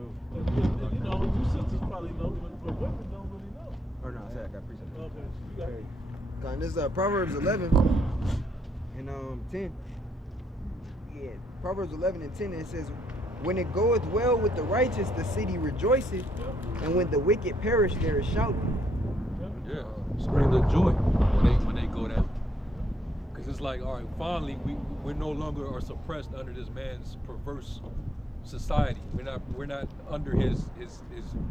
true. And, you know, you sisters probably know, but women don't really know. Or no, I said I got precepts. Okay, you got it. And this is Proverbs 11 and 10. Yeah, Proverbs 11 and 10. It says, "When it goeth well with the righteous, the city rejoiceth, and when the wicked perish, there is shouting." Yeah, scream of joy when they go down. Because it's like, all right, finally we no longer are suppressed under this man's perverse society. We're not under his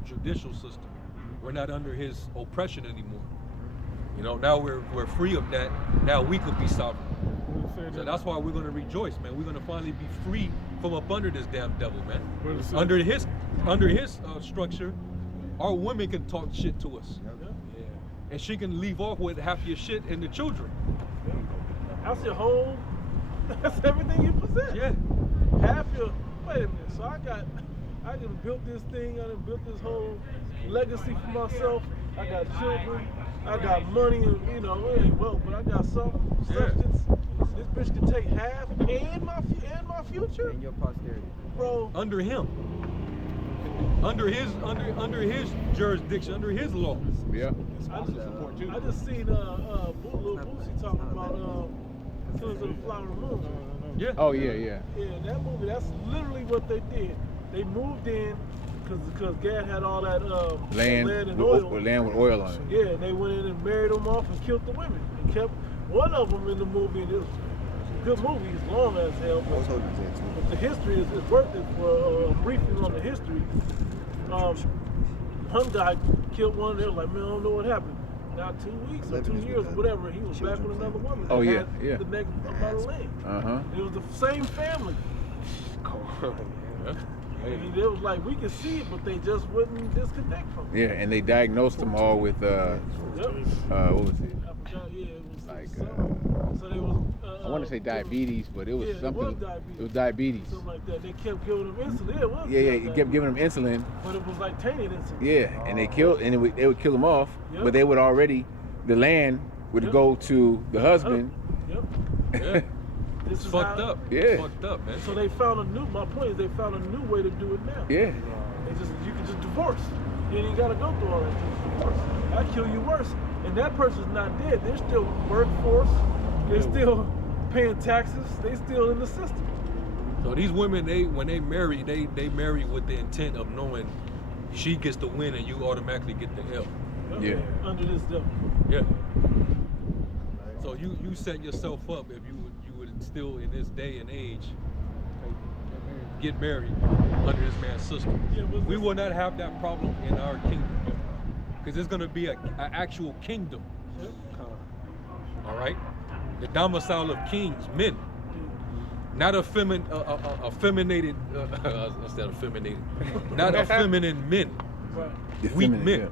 judicial system. We're not under his oppression anymore. You know, now we're free of that. Now we could be sovereign. So that's why we're gonna rejoice, man. We're gonna finally be free from up under this damn devil, man. Under his structure, our women can talk shit to us. And she can leave off with half your shit and the children. That's your whole, that's everything you possess. Yeah. Half your, wait a minute, so I done built this thing, I done built this whole legacy for myself. I got children, I got money, and you know, it ain't wealth, but I got some substance. This bitch can take half and my future. And your posterity. Bro. Under him. Under his jurisdiction, under his law. Yeah. I just seen Lil Boosie talking about Sons of the Flower Moon. Yeah. Oh yeah. Yeah, that movie. That's literally what they did. They moved in because Gad had all that Land and oil. Land with oil on it. Yeah, and they went in and married them off and killed the women. And kept one of them in the movie. And it was a good movie. It's long as hell. But the history is worth it for a briefing on the history. One guy killed one. They was like, man, I don't know what happened. Now 2 weeks or 2 years or whatever, he was back with another woman. Oh yeah. The next amount of land. It was the same family. And it was like we could see it, but they just wouldn't disconnect from it. Yeah, and they diagnosed them all with what was it? I forgot. Yeah, it was Like so they was. I want to say diabetes, but it was something. It was diabetes. Something like that. They kept giving them insulin. It was Yeah, kept giving them insulin. But it was like tainted insulin. Yeah, and they killed, and they would kill them off, but they would already, the land would go to the husband. Yeah. It's fucked up. Yeah. It's fucked up, man. So they found my point is they found a new way to do it now. Yeah. You can just divorce. You ain't gotta go through all that. Just divorce. I'd kill you worse. And that person's not dead. They're still workforce. They're still paying taxes. They still in the system. So these women, when they marry, they marry with the intent of knowing she gets the win and you automatically get the L. Yeah. Under this devil. Yeah. So you set yourself up if you would still in this day and age get married under this man's system. Yeah, we will not have that problem in our kingdom because it's going to be an actual kingdom. All right, the domicile of kings, men, not effeminated instead of feminated, not effeminate men, Right. weak men.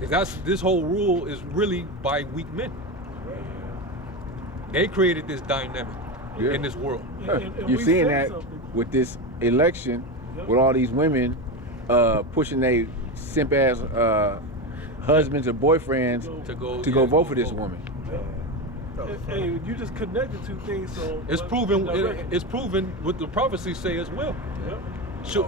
Because this whole rule is really by weak men. They created this dynamic in this world. And You're we seeing said that something. with this election, with all these women pushing their simp ass husbands or boyfriends to go vote for this woman. Hey, you just connected two things, so It's proven. It's proven what the prophecies say as well.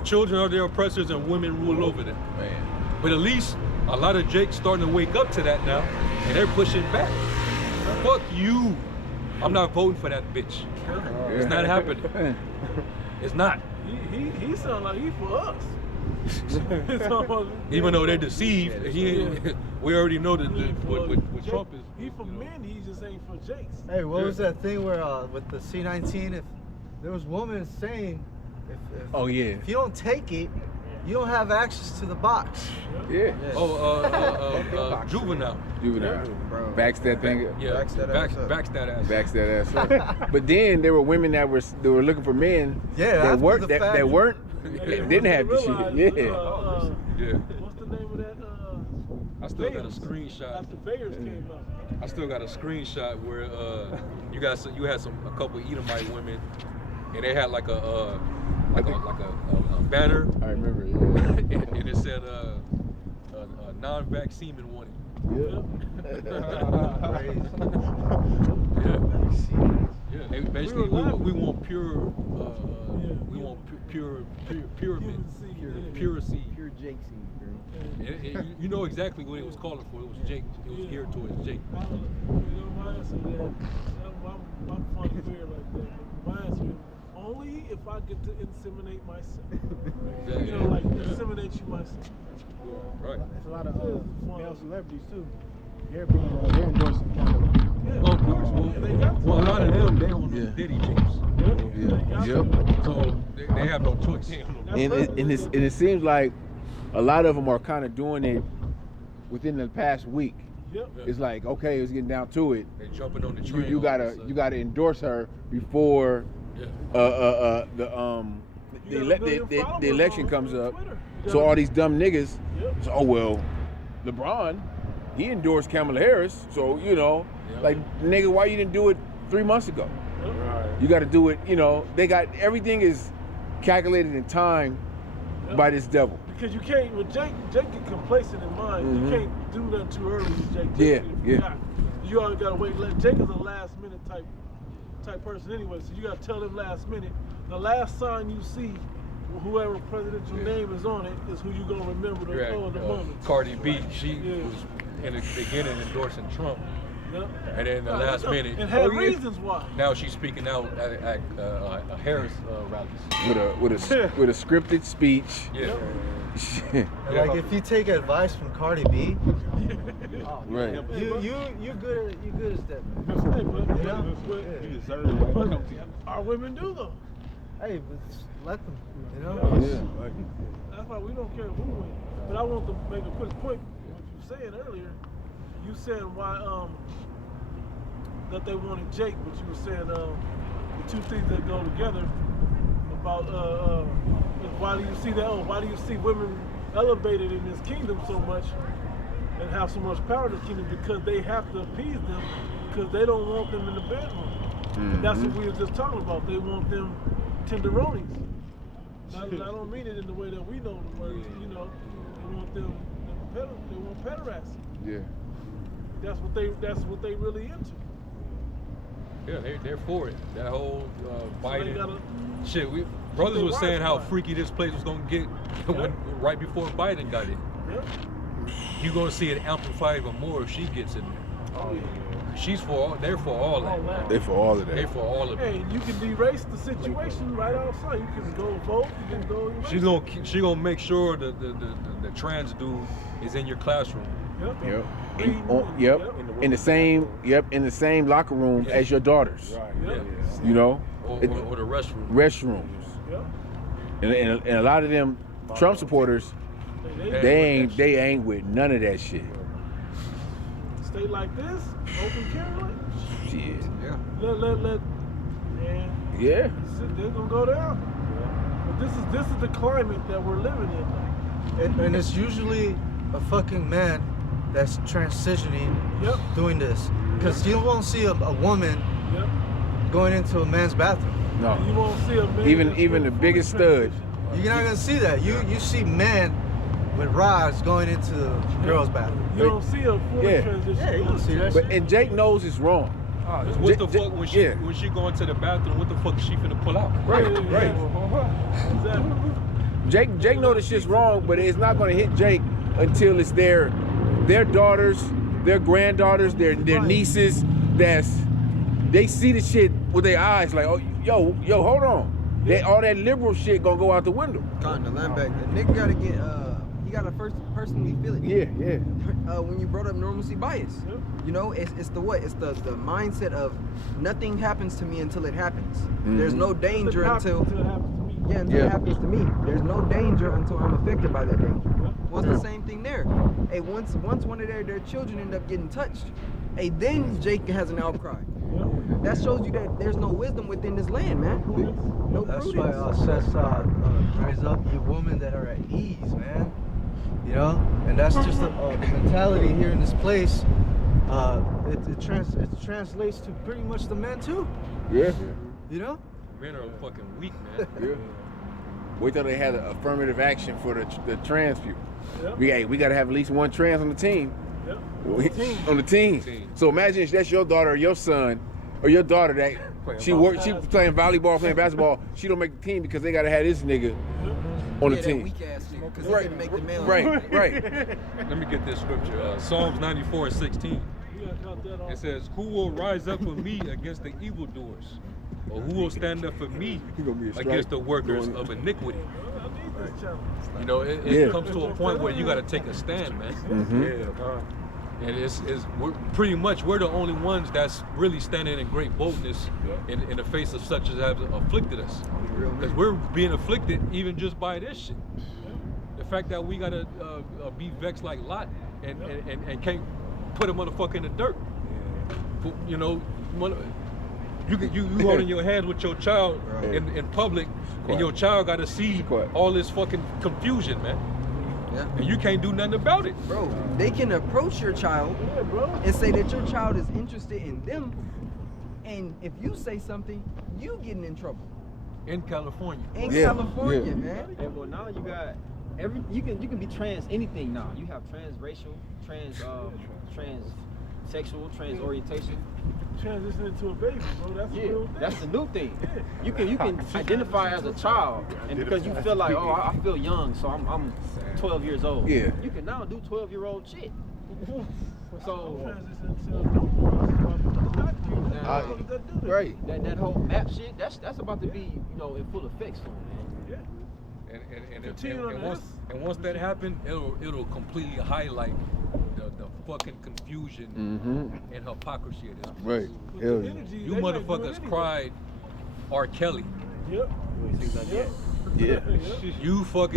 Children are their oppressors and women rule over them. Man. But at least a lot of Jake's starting to wake up to that now, and they're pushing back. Fuck you. I'm not voting for that bitch. It's not happening. It's not. He sound like he for us. Even though they're deceived, we already know that what Trump is. He for men, he just ain't for Jakes. Hey, what was that thing where with the C-19, if there was women saying, if you don't take it, you don't have access to the box. Yeah. Juvenile. Backs that thing. Yeah. Backs that ass. Backs that ass up. But then there were women that were looking for men that weren't didn't have the shit. Yeah. What's the name of that? I still got a screenshot. After Bears came out. I still got a screenshot where you had a couple Edomite women, and they had like a banner. I remember, yeah. and it said a non-vax semen warning. Yeah. Basically, we want pure. We want pure men. Pure seed. Pure Jake seed, bro. You know exactly what it was calling for. It was Jake. It was geared towards Jake. You know, my answer to that, I'm funny weird like that. My answer is only if I get to inseminate myself. Exactly. You know, like inseminate you myself. Right. There's a lot of male celebrities too. They're endorsing kind of. Yeah. Of course. Well, a lot of them, they on the Diddy tapes. Yep. So they have no choice. And it seems like a lot of them are kind of doing it within the past week. Yep. It's like, okay, it's getting down to it. They jumping on the train. You gotta endorse her before the election comes up. So all these dumb niggas, so, oh well, LeBron, he endorsed Kamala Harris. So like nigga, why you didn't do it 3 months ago? Right. You got to do it. They got everything is calculated in time by this devil. Because you can't, with Jake get complacent in mind. You can't do that too early with Jake. Yeah. You always gotta wait. Jake is a last minute type person anyway, so you gotta tell them last minute. The last sign you see, whoever presidential name is on it, is who you gonna remember the moment. Cardi B, she was in the beginning endorsing Trump. Yep. And then the last minute, and had reasons why. Now she's speaking out at Harris rallies with a scripted speech. Yeah. Like if you take advice from Cardi B, right? You good as that, man. You deserve it. Our women do though. Hey, but just let them. That's why we don't care who wins. But I want to make a quick point. What you were saying earlier, you said why that they wanted Jake, but you were saying the two things that go together about why do you see that? Why do you see women elevated in this kingdom so much and have so much power in the kingdom? Because they have to appease them because they don't want them in the bedroom. And that's what we were just talking about. They want them tenderonis. I don't mean it in the way that we know the word. They want them. They want pederasty. Yeah. That's what they really into. Yeah, they're for it. That whole Biden shit. Brothers was saying how freaky this place was gonna get right before Biden got it. Yeah. You're gonna see it amplify even more if she gets in there. Oh yeah. They're for all that. They're for all of that. They're for all of it. Hey, you can erase the situation right outside. You can go vote. You can go. She's gonna make sure the trans dude is in your classroom. Yep. In the same locker room as your daughters. Right. Or the restrooms. Yep. And a lot of them Trump supporters, they ain't with none of that shit. Stay like this, open carry. Shit. Yeah. Yeah. They're gonna go down. But this is the climate that we're living in. And it's usually a fucking man that's transitioning, doing this. Because you won't see a woman going into a man's bathroom. No. You won't see a man. Even the biggest stud. You're not gonna see that. You see men with rods going into the girls' bathroom. You don't see a full transition. Yeah, you don't see that. And Jake knows it's wrong. What the fuck when she go into the bathroom? What the fuck is she finna pull out? Right. Exactly. Jake know the shit's wrong, but it's not gonna hit Jake until it's their daughters, their granddaughters, their nieces. They see the shit with their eyes like, oh, yo, hold on. All that liberal shit gonna go out the window. Cotton the linebacker. The nigga gotta get he gotta first personally feel it. Yeah. When you brought up normalcy bias, it's the what? It's the mindset of nothing happens to me until it happens. There's no danger until it happens to me. Yeah, until it happens to me. There's no danger until I'm affected by that danger. Well, it's the same thing there. Hey, once one of their children end up getting touched, hey, then Jake has an outcry. That shows you that there's no wisdom within this land, man. No That's prudence. why says raise up you women that are at ease, man. And that's just the mentality here in this place. It translates to pretty much the men too. Yeah. Men are fucking weak, man. Yeah. Wait till they had an affirmative action for the trans people. Yep. We got to have at least one trans on the team. Yep. On the team. So imagine if that's your daughter or your son, or your daughter that she playing volleyball, playing basketball, she don't make the team because they gotta have this nigga on the That team. weak ass nigga, because he didn't make the mail. Right. Let me get this scripture. Psalms 94:16. You gotta count that off. It says, "Who will rise up for me against the evildoers, or who will stand up for me He gonna be a strike against the workers going- of iniquity?" I need this challenge. You know, it Yeah. comes to a point where you got to take a stand, man. And we're the only ones that's really standing in great boldness in the face of such as have afflicted us. Because we're being afflicted even just by this shit. The fact that we gotta be vexed like Lot and can't put a motherfucker in the dirt. You know, you holding your hands with your child in public, and your child gotta see all this fucking confusion, man. Yeah. And you can't do nothing about it. Bro, they can approach your child and say that your child is interested in them, and if you say something, you getting in trouble. In California. In Yeah, California, yeah. man. And well, now you got you can be trans anything now. You have transracial, transsexual, trans orientation. Transition into a baby, bro. That's a real thing. That's the new thing. You can identify as a child, and because you feel like, oh, I feel young, so I'm 12 years old. Yeah. You can now do 12-year-old shit. So Transition to a newborn. Right. that whole map shit, that's about to be in full effect soon, man. Yeah. And once that happens, it'll completely highlight the fucking confusion and hypocrisy of this. Right. With Hell the yeah. energy, You they might do it motherfuckers anyway. cried R. Kelly. Yep. Yep. Yeah.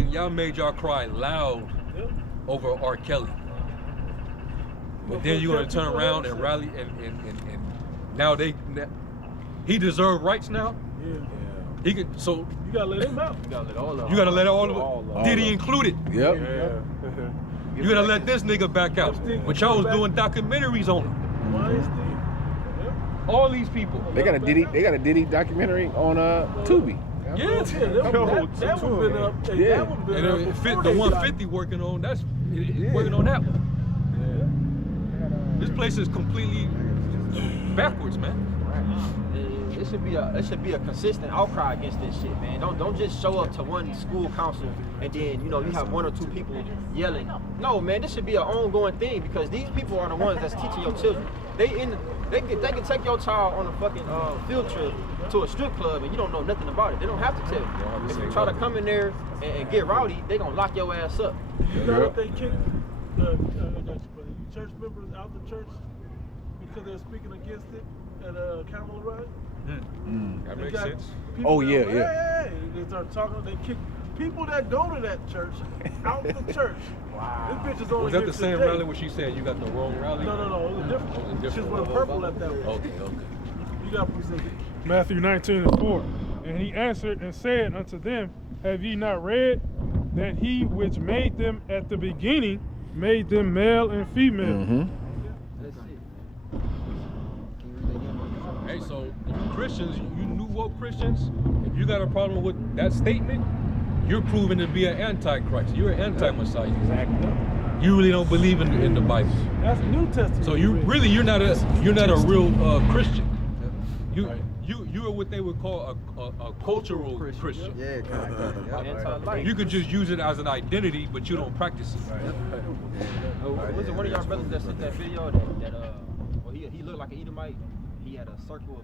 Y'all made y'all cry loud Yep. over R. Kelly. But then you're gonna turn around and rally and now he deserves rights now. Yeah. He can You gotta let him out. You gotta let all of you gotta let all of of Diddy them. included. Yep. You gotta let this nigga back out. But y'all was doing documentaries on him. Weinstein. Yep. All these people. They got a Diddy documentary on Tubi. Yeah. That would've been up. Yeah. That would've been And up then before the they 150 working on working on that one. This place is completely backwards, man. It should be a consistent outcry against this shit, man. Don't just show up to one school council and then you have one or two people yelling. No, man, this should be an ongoing thing because these people are the ones that's teaching your children. They can take your child on a fucking field trip to a strip club and you don't know nothing about it. They don't have to tell you. If you try to come in there and get rowdy, they gonna lock your ass up. You know if they kicked church members out the church because they're speaking against it at Camel Ride? That They makes got sense. people Oh, that yeah, were, yeah. Hey, they start talking. They kick people that go to that church out the church. Wow. This bitch is only Was that here the same today. rally where she said you got the wrong rally? No, it was different. Oh, it was She's different. wearing purple at that one. Okay. You got to present it. Matthew 19:4. And he answered and said unto them, Have ye not read that he which made them at the beginning made them male and female? Hey, so you Christians, you New Woke Christians, if you got a problem with that statement, you're proven to be an antichrist. You're an anti-Messiah. Exactly. You really don't believe in the Bible. That's New Testament. So you're not a real Christian. You are what they would call a cultural Christian. Yeah, kind of. You could just use it as an identity, but you don't practice it. Was it one of y'all brothers that sent that video well, he looked like an Edomite? He had a circle of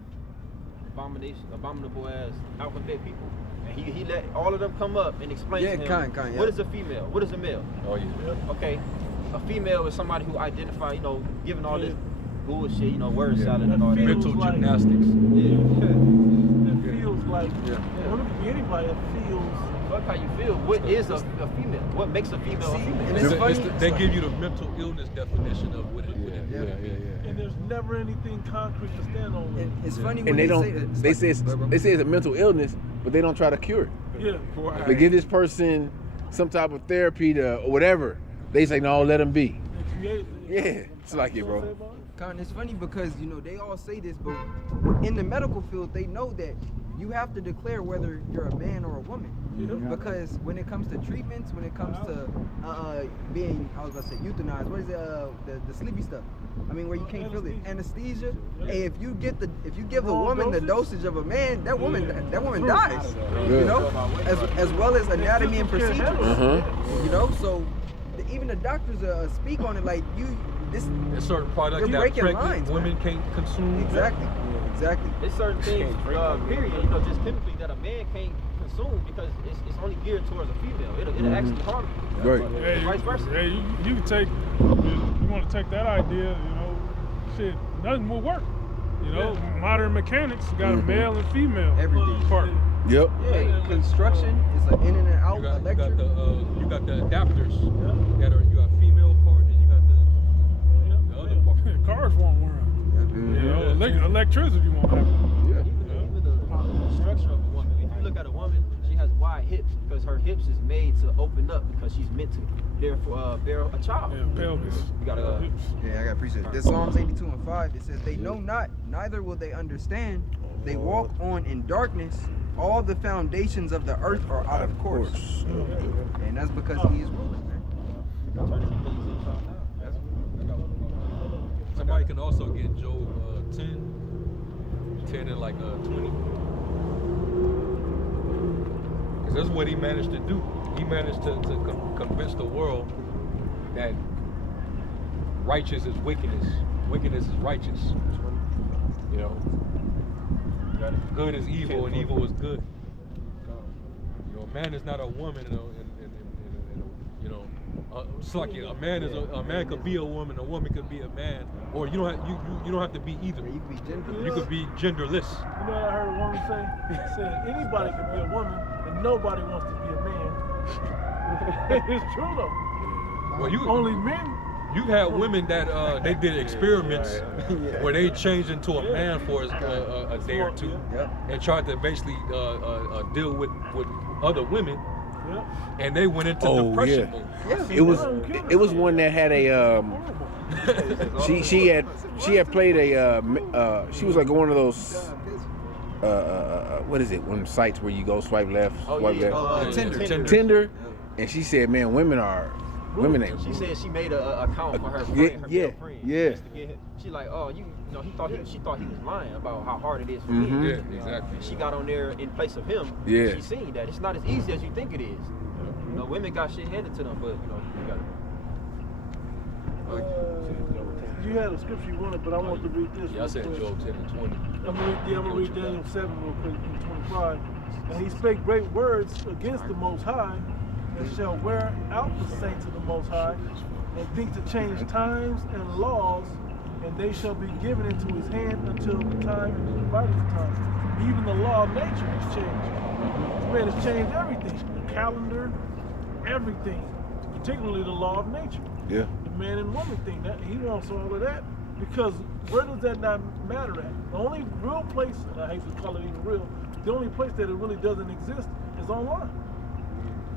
abominable ass alphabet people, and he let all of them come up and explain to him kind, what is a female, what is a male. Oh yeah. Okay, a female is somebody who identifies, giving all this bullshit, word salad and all that. Mental like- gymnastics. It feels like one of anybody that feels. Fuck how you feel. What is a female? What makes a female a female? And it's funny. They give you the mental illness definition of what it is. And there's never anything concrete to stand on. And it's funny when And they say don't. that. They say it's a mental illness, but they don't try to cure it. Yeah. They give this person some type of therapy or whatever. They say no, let them be. They create. Yeah, it's like it, bro. Con, it's funny because they all say this, but in the medical field they know that you have to declare whether you're a man or a woman. Because when it comes to treatments, when it comes to being, I was about to say euthanized, what is it, the sleepy stuff? I mean, where you can't feel it, anesthesia. Hey, if you give the woman the dosage of a man, that woman dies. You know, as well as anatomy and procedures. You know, so even the doctors speak on it like there's certain products that breaking pregnant lines, women can't consume. Exactly. There's certain things, period, you know, just chemically that a man can't consume because it's only geared towards a female. It'll actually harm you. Right. Hey, Vice versa. Hey, you can take, you want to take that idea, you know, shit, nothing will work. You know, modern mechanics got a male and female Everything. part. Yep. Hey, construction is an in and out You electric. got the adapters. You got female part and you got the other part. Cars won't run. You know, electricity won't happen. Even the structure of a woman. If you look at a woman, she has wide hips because her hips is made to open up because she's meant to therefore bear a child. Yeah, pelvis. You gotta. Yeah, I got to appreciate it. This Psalms 82:5, it says, they know not, neither will they understand. They walk on in darkness. All the foundations of the earth are out of course. And that's because he is ruling, man. Somebody can also get Job 10 and like 20. Because that's what he managed to do. He managed to convince the world that righteous is wickedness. Wickedness is righteous. You know, good is evil and evil is good. You know, a man is not a woman. You know, it's like a man could be a woman could be a man, or you don't have to be either. You can be genderless. You could be genderless. You know what I heard a woman say? Said anybody can be a woman and nobody wants to be a man. It's true though. Well, Only men. You've had women that they did experiments where they changed into a man for a day or two and tried to basically deal with other women. Yep. And they went into depression mode. It was one that had a she had played a she was like one of those what is it? One of the sites where you go swipe left, swipe left. Tinder. And she said, man, women ain't. She said she made a account for her friend, her male friend. Yeah. Just to get him. She like, oh, she thought he was lying about how hard it is for Mhm. me. Yeah, exactly. And she got on there in place of him. Yeah. She seen that it's not as easy as you think it is. You know, women got shit handed to them, but you got You had a scripture you wanted, but I want to read this. Yeah, I said real quick. Job 10 and 20. I'm gonna read Daniel 7 real quick, 25. And he spake great words against the Most High, and shall wear out the saints of the Most High, and think to change times and laws, and they shall be given into his hand until the time and the divided time. Even the law of nature has changed. This man has changed everything, the calendar, everything, particularly the law of nature. Yeah. The man and woman thing, that he wants all of that, because where does that not matter at? The only real place, and I hate to call it even real, the only place that it really doesn't exist is online.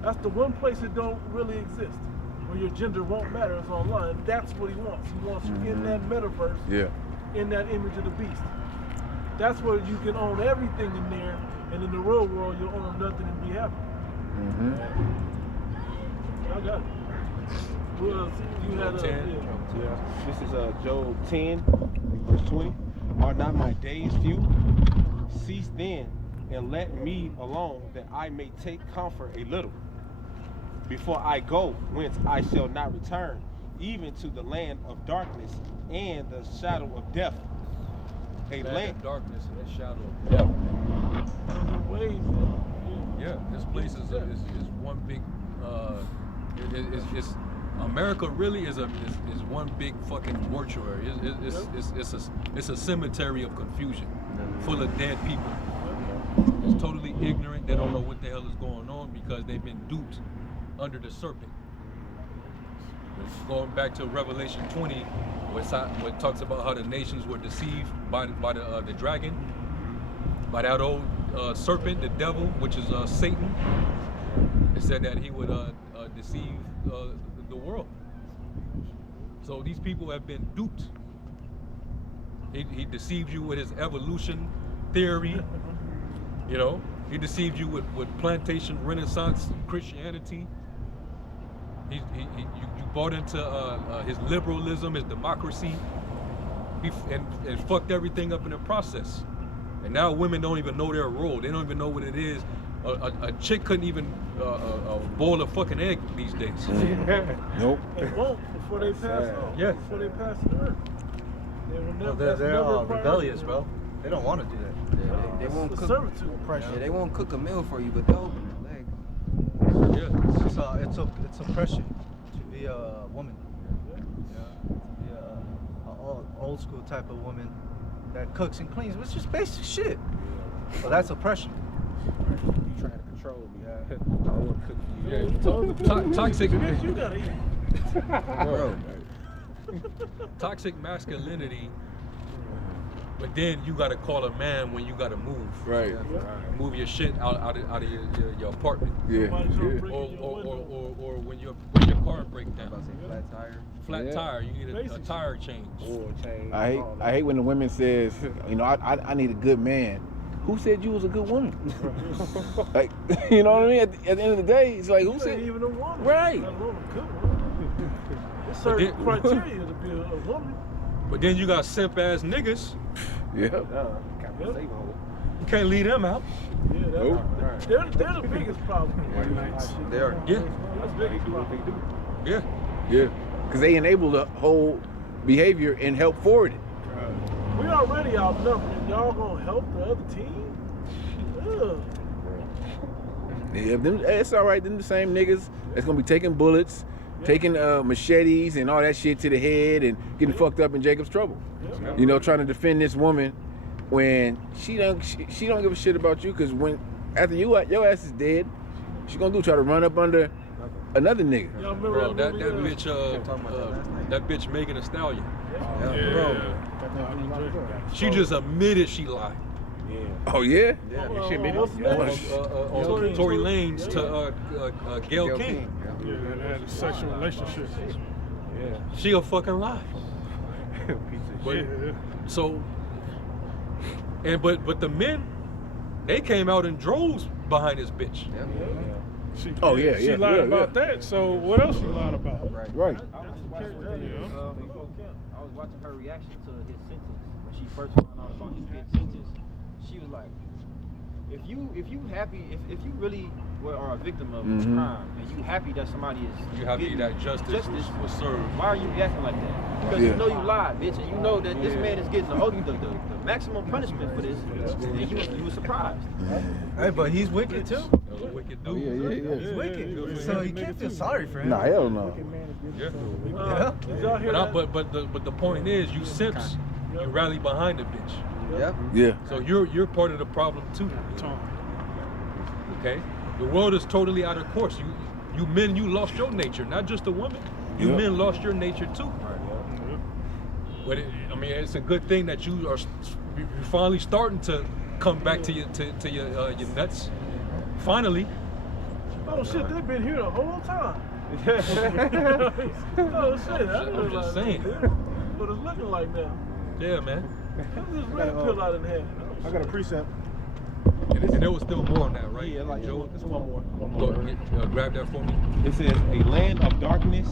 That's the one place it don't really exist, where your gender won't matter, is online. That's what he wants. He wants you in that metaverse, in that image of the beast. That's where you can own everything in there, and in the real world you'll own nothing and be happy. I got it. Who else? You had 10. Yeah. This is Job 10, verse 20. Are not my days few? Cease then, and let me alone, that I may take comfort a little. Before I go, whence I shall not return, even to the land of darkness and the shadow of death. A land of darkness and the shadow of death. Yeah, this place is one big. It's America really is one big fucking mortuary. It's a cemetery of confusion, full of dead people. It's totally ignorant. They don't know what the hell is going on because they've been duped under the serpent. Going back to Revelation 20, where it talks about how the nations were deceived by the dragon, by that old serpent, the devil, which is Satan. It said that he would deceive the world. So these people have been duped. He deceived you with his evolution theory. You know, he deceived you with plantation Renaissance Christianity. You bought into his liberalism, his democracy, and fucked everything up in the process. And now women don't even know their role. They don't even know what it is. A chick couldn't even boil a fucking egg these days. Nope. They won't before they pass on. Yeah. Before they pass the earth. They will never, They're never a priority. rebellious, bro. They don't want to do that. They won't It's cook. servitude. Yeah, they won't cook a meal for you, but they'll open the leg. Yeah. It's oppression to be a woman. To be a old school type of woman that cooks and cleans, which is just basic shit. So that's oppression. You trying to control me? I want to cook for you. Yeah. Toxic. Bitch, you gotta eat. Bro. Toxic masculinity. But then you gotta call a man when you gotta move. Right. Move your shit out of your apartment. Yeah. Somebody's gonna Yeah. break in your window. Or when your car breaks I'm about down. to say flat tire. Flat Yeah. tire, you need a Basic tire change. Oil change. I hate when the women says, you know, I need a good man. Who said you was a good woman? Like, you know what I mean? At the end of the day, it's like, who You said? ain't even a woman. Right. Let alone a good one. There's certain then- criteria to be a woman. But then you got simp ass niggas. Yeah. You can't leave them out. Yeah, that's, Nope. they're the biggest problem. They are. Yeah. That's the biggest problem. Yeah. Yeah. Because they enable the whole behavior and help forward it. We already outnumbered. And y'all gonna help the other team? Ugh. Yeah, it's all right. Them the same niggas that's gonna be taking bullets, taking machetes and all that shit to the head and getting fucked up in Jacob's trouble. Yeah. You know, trying to defend this woman when she don't give a shit about you. Because when after your ass is dead, she gonna try to run up under another nigga. Y'all remember Bro, that movie, bitch that bitch Megan Thee Stallion. Yeah, bro. She just admitted she lied. Oh yeah. Yeah. what's his On name? Tory Lanez to Gayle Gayle King. Yeah, they had a sexual relationship. She a fucking lie. But, Yeah. so, but the men, they came out in droves behind this bitch. She, Oh, yeah, She yeah, lied yeah, about yeah. that. So what else she lied about? Right. Right. I was watching her reaction to his sentence when she first found out about his getting sentenced. She was like, if you happy, if you really are a victim of this crime and you happy that somebody is You happy getting that justice was served. why are you reacting like that? Because Yeah. you know you lied, bitch, and you know that this man is getting the maximum punishment for this, and you was surprised. Hey, but he's wicked too. That was a wicked dude. He's wicked. So you can't feel sorry for him. Nah, hell no. Yeah. Yeah. Did y'all hear that? But the point is, you simps, you rally behind the bitch. Yep. Yeah. So you're part of the problem too. Okay? The world is totally out of course. You men, you lost your nature, not just the woman. You Yep. men lost your nature too. But it's a good thing that you're finally starting to come back to your nuts. Finally. Oh shit, they've been here the whole time. Oh shit, I I'm just saying. What it's looking like now. Yeah, man. This red pill out in hand. I got a precept. And there was still more on that, right? Yeah, like Joe, just one more. go, grab that for me. It says a land of darkness,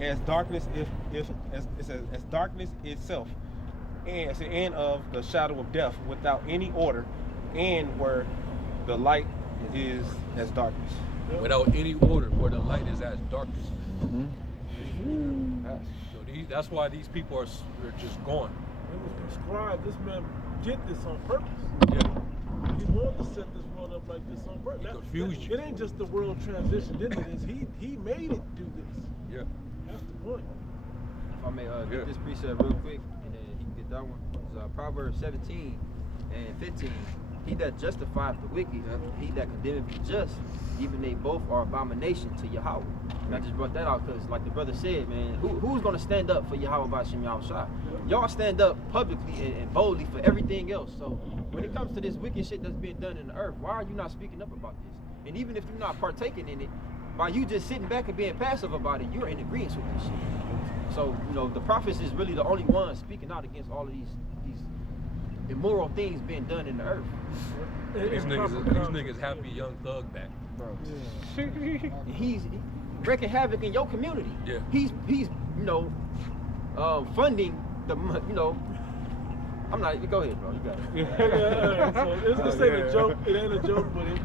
as darkness as darkness itself, and it's the end of the shadow of death without any order, and where the light is as darkness. Without any order, where the light is as darkness. So that's why these people are just gone. It was prescribed. This man did this on purpose. Yeah. He wanted to set this world up like this on purpose. He confused you. It ain't just the world transitioned into this. He made it do this. Yeah. That's the point. If I may Yeah. get this precept real quick, and then he can get that one. It's Proverbs 17 and 15. He that justifieth the wicked, he that condemneth the just, even they both are abomination to Yahweh. And I just brought that out because, like the brother said, man, who's going to stand up for Yahweh B'Shem Yahushua? Y'all stand up publicly and boldly for everything else. So when it comes to this wicked shit that's being done in the earth, why are you not speaking up about this? And even if you're not partaking in it, by you just sitting back and being passive about it, you're in agreement with this shit. So, the prophets is really the only ones speaking out against all of these immoral things being done in the earth. These niggas happy young thug back. Bro. And he's wreaking havoc in your community. Yeah. He's funding the, I'm not. Go ahead, bro. You got it. So this ain't a joke. It ain't a joke, but it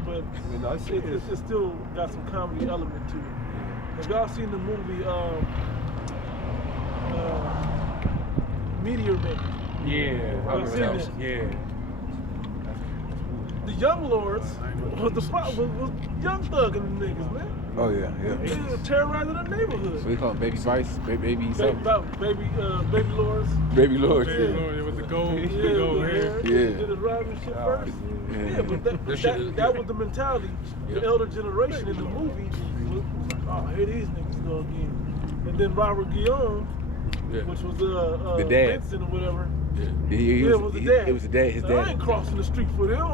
still got some comedy element to it. Have y'all seen the movie Meteor Man? Yeah, I've seen it. Yeah. The Young Lords was Young Thug and the niggas, man. Oh yeah, They were terrorizing the neighborhood. So they call them Baby Vice, baby something. Baby Lords. Baby Lord. Yeah, with the gold, Yeah, the gold with hair. hair. Yeah. Did the rhyming shit first. Yeah, but that was the mentality. Yeah. The elder generation in the movie was like, oh, here these niggas go again. And then Robert Guillaume, which was The dad. Vincent or whatever. He It was the dad. It was the dad. His I dad. ain't crossing the street for them.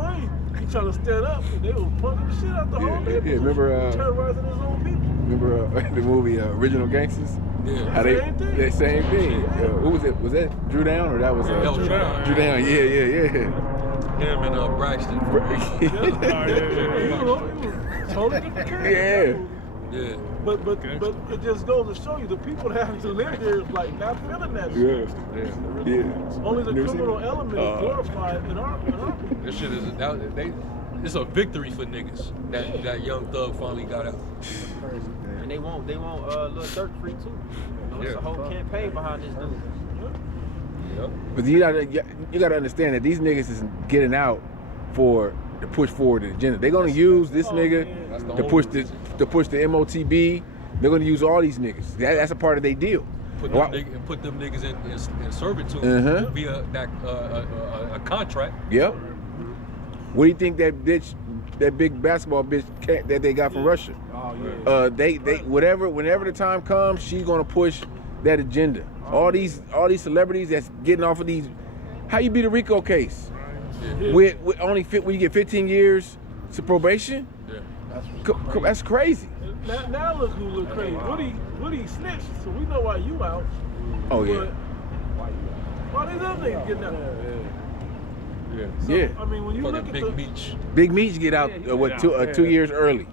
He trying to stand up, and they was punking the shit out the whole neighborhood. remember, terrorizing his own people. Remember the movie Original Gangsters? Yeah. How Same thing. that same thing. Who was it? Was that Drew Down or that was That was Drew Down. Drew Down? Yeah. Him and Braxton. He was totally different character. Yeah. But it just goes to show you the people that have to live here is like not feeling that shit. Yeah. Only the Never seen criminal it? element is glorified in our people. This shit is it's a victory for niggas that Young Thug finally got out. And they want Lil Durk free too. It's a whole campaign behind this dude. Yep. But you gotta understand that these niggas is getting out to push forward the agenda. They're gonna use this nigga That's the to whole push reason. the MOTB. They're gonna use all these niggas. That's a part of their deal. Put them niggas in servitude via a contract. Yep. What do you think that big basketball bitch that they got from Russia? Oh yeah. Whenever the time comes, she's gonna push that agenda. All these celebrities that's getting off of these. How you beat a RICO case? Yeah. With only when you get 15 years to probation? Yeah. That's crazy. Now look who look crazy. Woody snitched, so we know why you out. Oh yeah. But why these other niggas getting out? Yeah. So, Yeah. I mean, when you look Fucking at Big the Meech. Big Meech get out 2 years early.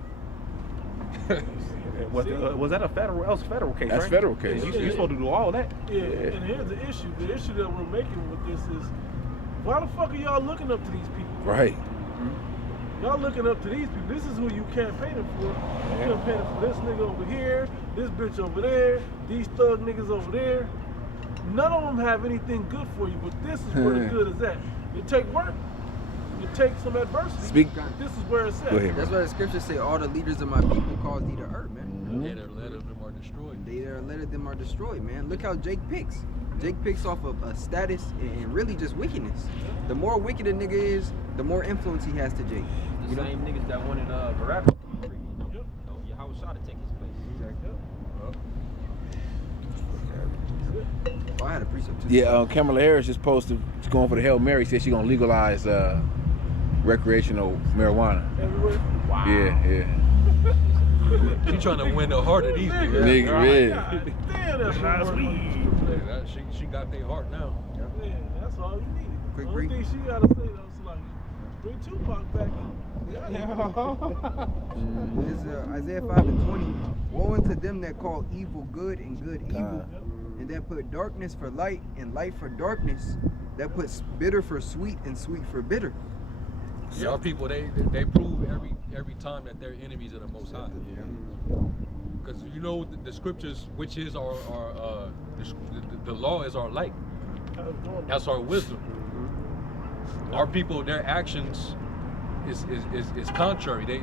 Was that a federal? That was a federal case, That's right? federal case. You supposed to do all that. Yeah, and here's the issue. The issue that we're making with this is, why the fuck are y'all looking up to these people? Right. Y'all looking up to these people. This is who you campaigning for. You campaigning for this nigga over here, this bitch over there, these thug niggas over there. None of them have anything good for you, but this is where the good is at. It take work. It takes some adversity. This is where it's at. Go ahead, That's why the scriptures say all the leaders of my people cause thee to hurt, man. They that are led of them are destroyed. They that are led of them are destroyed, man. Look how Jake picks. Jake picks off of a status and really just wickedness. The more wicked a nigga is, the more influence he has to Jake. The same niggas that wanted Barabbas. Yahweh shot to take his place. Oh, I had a precept too. Yeah, Kamala Harris just posted, she's going for the Hail Mary, said she's gonna legalize recreational marijuana. Everywhere. Wow. Yeah. She trying to win the heart of these niggas. Nigga, yeah. God damn, that's nice weed. She got their heart now. Yeah, that's all you needed. Quick The only break. thing she gotta say though is like, bring Tupac back in. It's Isaiah 5:20. Woe unto them that call evil good and good evil, and that put darkness for light and light for darkness, that puts bitter for sweet and sweet for bitter. Yeah, our people they prove every time that they're enemies of the Most High. Because you know the scriptures, which is our the law is our light. That's our wisdom. Our people, their actions is contrary. They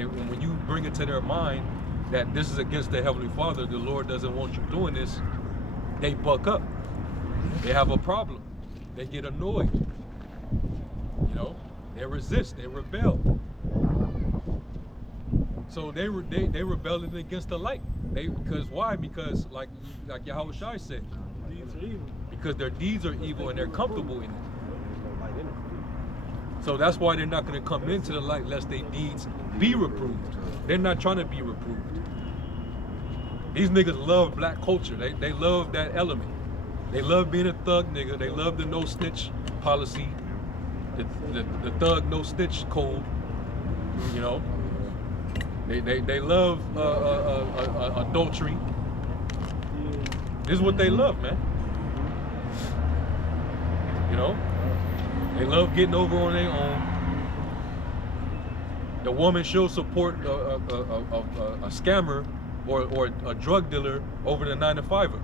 and when you bring it to their mind that this is against the Heavenly Father, the Lord doesn't want you doing this, they buck up. They have a problem. They get annoyed. You know, they resist. They rebel. So they rebelling against the light. Because why? Because like Yahweh Shai said, Deeds are evil. because their deeds are evil and they're comfortable in it. So that's why they're not going to come into the light lest their deeds be reproved. They're not trying to be reproved. These niggas love black culture. They love that element. They love being a thug nigga. They love the no snitch policy. the thug no stitch code. You know, they love adultery. This is what they love, man. You know, they love getting over on their own. The woman, she'll support a scammer or a drug dealer over the 9-to-5er.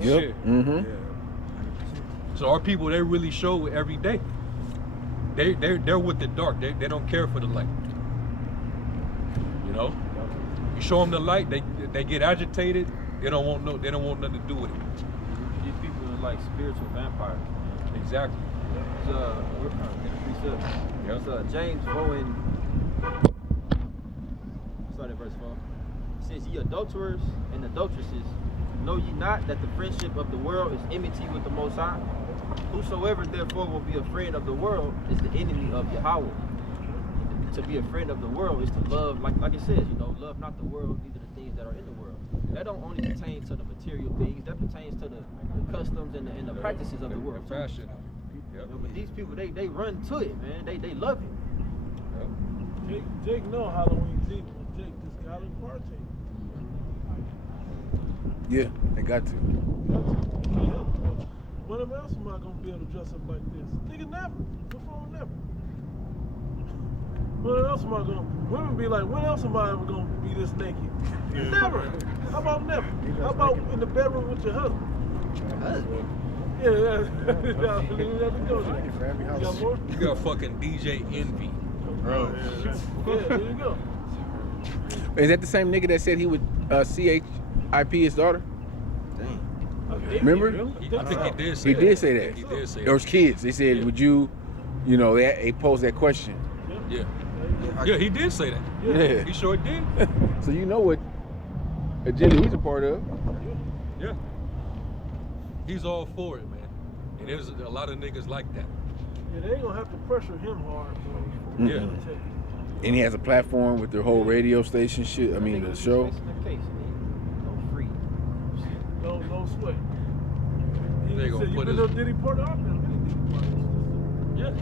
Yep. Mm-hmm. So our people, they really show every day. They're with the dark. They don't care for the light. You know, you show them the light, they get agitated. They don't want nothing to do with it. These people are like spiritual vampires. Exactly. It's James Owen. Start at verse 4. It says, "Ye adulterers and adulteresses, know ye not that the friendship of the world is enmity with the Most High? Whosoever therefore will be a friend of the world is the enemy of Yahweh." To be a friend of the world is to love, like it says, you know, love not the world, neither the things that are in the world. That don't only pertain to the material things, that pertains to the customs and the practices of the world. The fashion. You know, but these people, they run to it, man. They love it. Jake know Halloween's evil. Jake just got to partake. Yeah, they got to. When else am I gonna be able to dress up like this? Nigga, never. Before never. When else am I gonna? Women be like, when else am I ever gonna be this naked? Never. How about never? How about in the bedroom with your husband? Yeah, you got to go there. For every You house. got more? You got fucking DJ Envy. Bro. Yeah, there you go. Is that the same nigga that said he would CHIP his daughter? Remember? I think he did say He that. did say that. He did say There was that. kids. They said, Yeah. would you know, they posed that question. Yeah. Yeah, he did say that. Yeah. He sure did. So you know what agenda he's a part of. Yeah. He's all for it, man. And there's a lot of niggas like that. Yeah, they ain't gonna have to pressure him hard, bro. Yeah. And he has a platform with their whole radio station shit. I mean, the show. No sweat. He They said, gonna you put been his- to Diddy party? I've been to Diddy party. Yeah.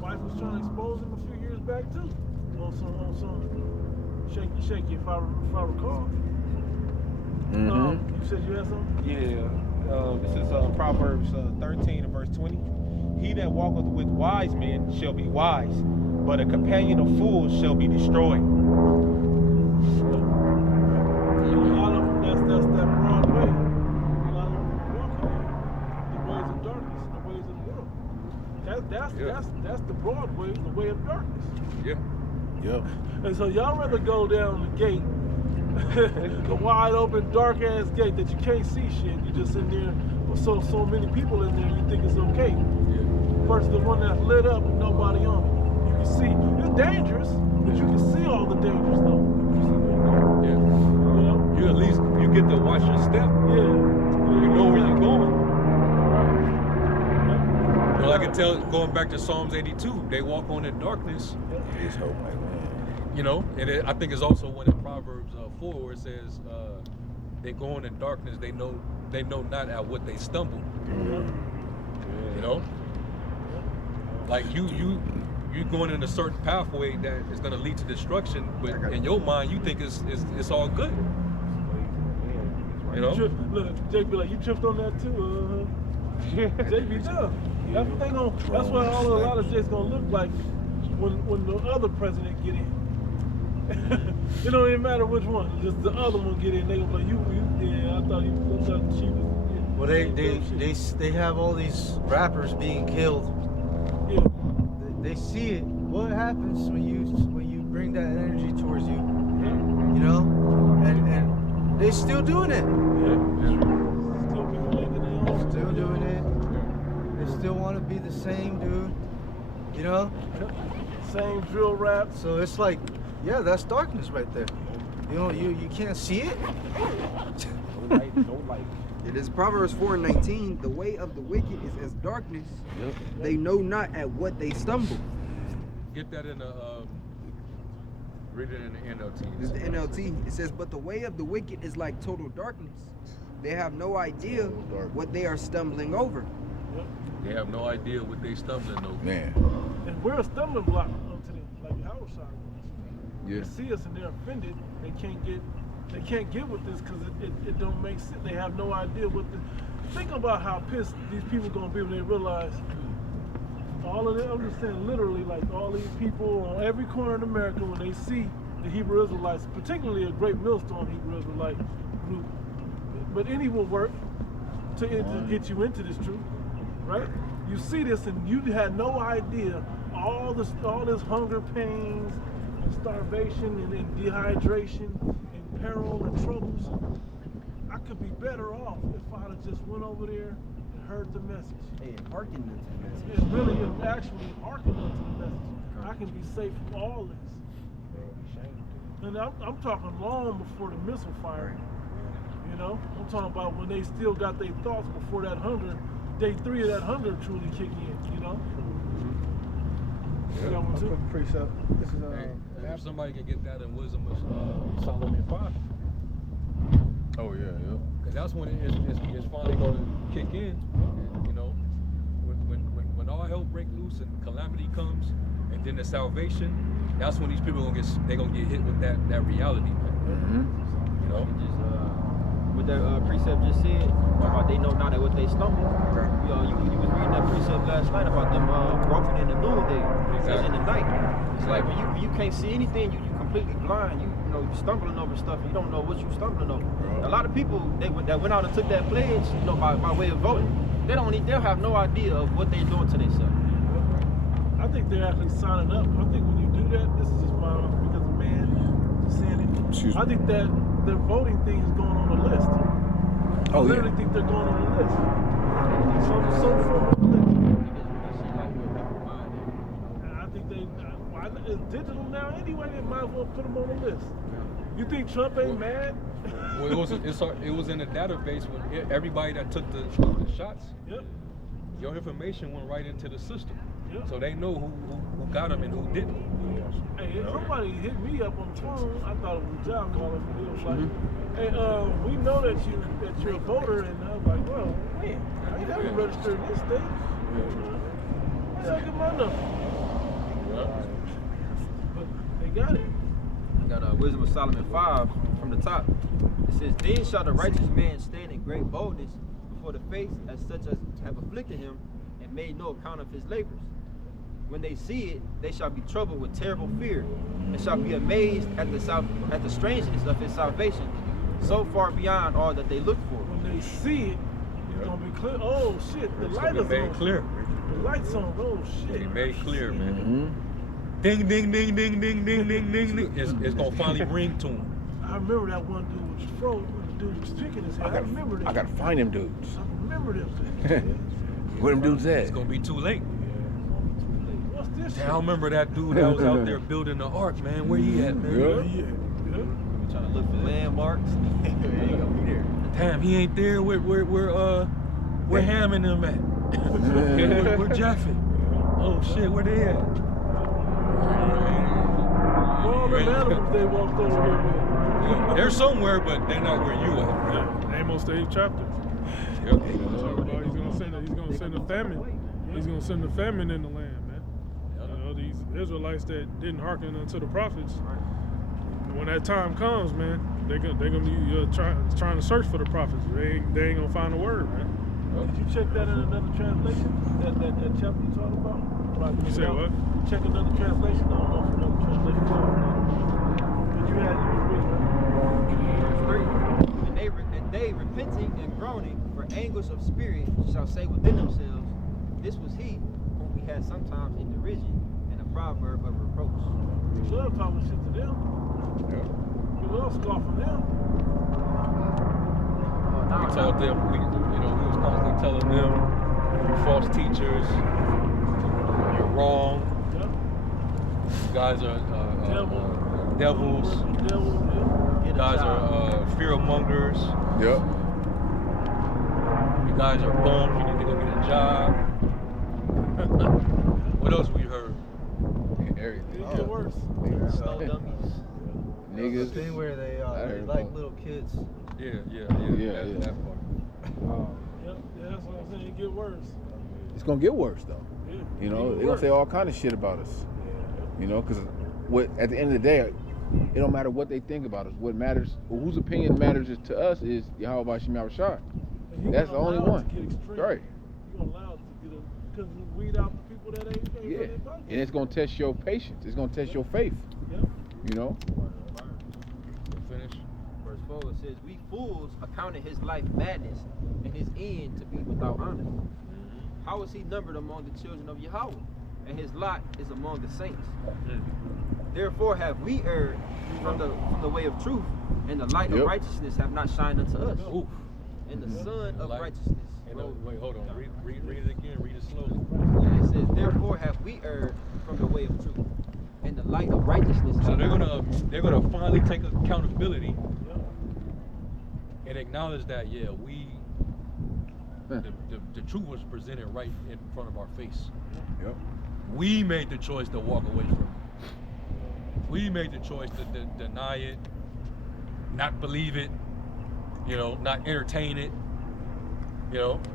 Wife was trying to expose him a few years back too. On some shaky if I recall. You said you had something? Yeah. This is Proverbs 13 and verse 20. He that walketh with wise men shall be wise, but a companion of fools shall be destroyed. That's that broad way. A lot of them walking in the ways of darkness, the ways of the world. That's the broad way, the way of darkness. Yeah. Yep. And so y'all rather go down the gate, the wide open, dark ass gate that you can't see shit. You just in there with so many people in there, you think it's okay. Yeah. Versus the one that's lit up with nobody on it. You can see it's dangerous, but you can see all the dangers though. Yeah. You know? You at least you get to watch your step. Yeah. You know where you're going. Well, I can tell, going back to Psalms 82, they walk on in darkness. His hope, man. You know, and I think it's also one in Proverbs 4 where it says they go on in darkness. They know not at what they stumble. You know, like you going in a certain pathway that is going to lead to destruction, but in your mind you think it's all good. You know. Look, Jake be like, you tripped on that too. Jake be tough. That's what they gonna. That's what a lot of Jake's gonna look like when the other president get in. It don't even matter which one. Just the other one get in. They gonna be like, yeah. I thought she was. Yeah. Well, they have all these rappers being killed. Yeah. They see it. What happens when you bring that energy towards you? You know, and they still doing it. Still people making their own. Still doing it. They still want to be the same dude. You know. Same drill rap. So it's like, yeah, that's darkness right there. You know, you can't see it. No light, no light. It is Proverbs 4:19. The way of the wicked is as darkness. Yep. They know not at what they stumble. Get that in the read it in the NLT. This is the NLT. It says, but the way of the wicked is like total darkness. They have no idea what they are stumbling over. Yep. They have no idea what they stumbling over. Man. And we're a stumbling block to them, like Howard shot. Yeah. They see us and they're offended. They can't get with this because it don't make sense. They have no idea what the. Think about how pissed these people gonna be when they realize all of them. I'm just saying, literally, like all these people on every corner in America, when they see the Hebrew Israelites, particularly a great millstone Hebrew Israelite group, but any will work to get you into this truth, right? You see this and you had no idea all this hunger pains and starvation and dehydration and peril and troubles. I could be better off if I'd have just went over there and heard the message. Hey, hearken unto the message. And really and actually hearken unto the message. I can be safe from all this. And I'm talking long before the missile fire. You know, I'm talking about when they still got their thoughts before that hunger, day 3 of that hunger truly kick in, you know? Yeah. Got one too? Quick precept. This is Hey, if somebody can get that in Wisdom of Solomon 5. Oh yeah, yeah. Because that's when it's finally going to kick in. And, you know, when all hell break loose and calamity comes, and then the salvation, that's when these people they're gonna get hit with that reality, man. Mm-hmm. You know, What that precept just said about they know not at what they stumble. Okay. You was reading that precept last night about them broken in the noonday, Exactly. in the night. It's like when you can't see anything, you completely blind. You know you stumbling over stuff. You don't know what you stumbling over. A lot of people that went out and took that pledge, you know, by way of voting, they'll have no idea of what they're doing to themselves. I think they're actually signing up. I think when you do that, this is just because a man just saying it. Excuse me. I think that their voting thing is going on the list. I Oh, yeah. literally think they're going on the list. Some form of list. And I think it's digital now anyway. They might as well put them on the list. You think Trump ain't mad? well, it was in a database when everybody that took the shots, Yep. your information went right into the system. Yep. So they know who got them and who didn't. Hey, somebody hit me up on the phone. I thought it was a job calling me. It was like, hey, we know that you're a voter, and I was like, well, when? I ain't never registered in this state. Yeah, I get my number. But they got it. Got Wisdom of Solomon 5 from the top. It says, "Then shall the righteous man stand in great boldness before the face as such as have afflicted him and made no account of his labors. When they see it, they shall be troubled with terrible fear, and shall be amazed at the strangeness of his salvation, so far beyond all that they looked for." When they see it, it's gonna be clear. Oh shit, the It's light gonna is be made on. clear. The light's on. Oh shit. They made clear, man. Mm-hmm. Ding, ding, ding, ding, ding, ding, ding, ding, ding. It's gonna finally ring to him. I remember that one dude was froze when the dude was picking his head. I remember that. I gotta find them dudes. I remember them. Where them dudes at? It's gonna be too late. What's this? Damn, I remember that dude that was out there building the ark, man. Where he at, man? Yeah. Trying to look for landmarks. He ain't gonna be there. Damn, he ain't there. Where Ham and them at? where Jaffe? Oh shit, where they at? All them animals they walked over here with. They're somewhere, but they're not where you are. Yeah, Amos the 8th chapter. Yep. He's gonna send a famine. He's gonna send a famine in the land, man. You know, these Israelites that didn't hearken unto the prophets. When that time comes, man, they're gonna be trying to search for the prophets. They ain't gonna find a word, man. Did you check that in another translation? That chapter you talking about? You said what? Check another translation. I don't know if another translation. But you had Verse 3. And they repenting and groaning for anguish of spirit shall say within themselves, "This was he whom we had sometimes in derision, and a proverb of reproach." You love talking shit to them. You love scoffing them. We taught them, we was constantly telling them, you false teachers, you're wrong. Yeah. You guys are devils. Devil, You guys are fear mongers. Yep. You guys are bums. You need to go get a job. What else we heard? Everything. It get worse. Snow dummies. The Niggas. thing where they heard like about- little kids. Yeah. Yeah. That part. Yep, yeah, that's what I'm saying. It get worse. it's gonna get worse though. Yeah. You know, Even they're gonna worse. say all kind of shit about us. You know, because at the end of the day, it don't matter what they think about us. What matters, whose opinion matters to us is Yahweh Shem Rashad. And you That's the gonna only allow it one. to get extreme. Right. You gonna allow it to get because we weed out the people that ain't Yeah. really about And it's gonna test your patience. It's gonna test your faith. Yep. You know. Finish. Verse 4 it says, "We fools accounted his life madness and his end to be without honor. How is he numbered among the children of Yahweh? And his lot is among the saints. Therefore have we erred from the way of truth, and the light Yep. of righteousness have not shined unto us. Oof. And the sun of Light. righteousness." Wait, hold on. Read it again. Read it slowly. And it says, "Therefore have we erred from the way of truth, and the light of righteousness." So have they're gonna finally take accountability and acknowledge that the truth was presented right in front of our face. Yep. We made the choice to walk away from it. We made the choice to deny it, not believe it, not entertain it,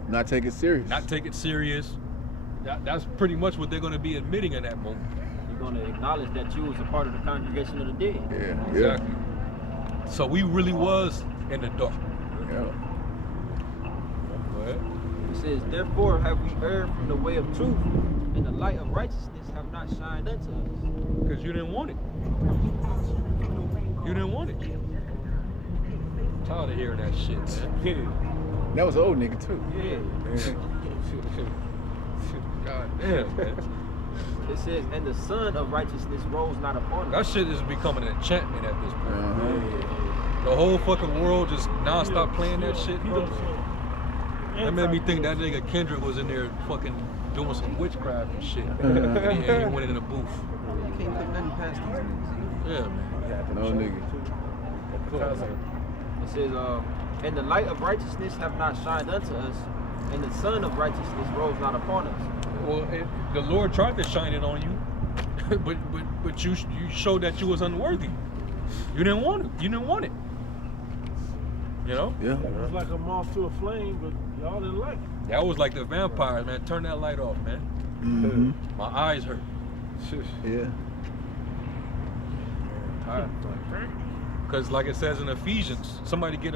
Not take it serious. not take it serious. That's pretty much what they're going to be admitting in that moment. You're going to acknowledge that you was a part of the congregation of the dead. Yeah. Exactly. So we really was in the dark. Yeah. Go ahead. It says, "Therefore have we erred from the way of truth, and the light of righteousness have not shined unto us." Because you didn't want it. You didn't want it. I'm tired of hearing that shit, man. That was an old nigga too. Yeah. God damn, man. It says, "And the sun of righteousness rose not upon That us." shit is becoming an enchantment at this point. Uh-huh. The whole fucking world just non-stop playing that shit, bro. That made me think that nigga Kendrick was in there fucking doing some witchcraft and shit. And he went in the booth. You can't put nothing past these niggas. Yeah, man. No nigga. It says, "And the light of righteousness have not shined unto us, and the sun of righteousness rose not upon us." Well, the Lord tried to shine it on you, but you showed that you was unworthy. You didn't want it. You didn't want it. Yeah. It's like a moth to a flame, but y'all didn't like it. That was like the vampires, man. Turn that light off, man. Mm-hmm. My eyes hurt. Yeah. Because like it says in Ephesians, somebody get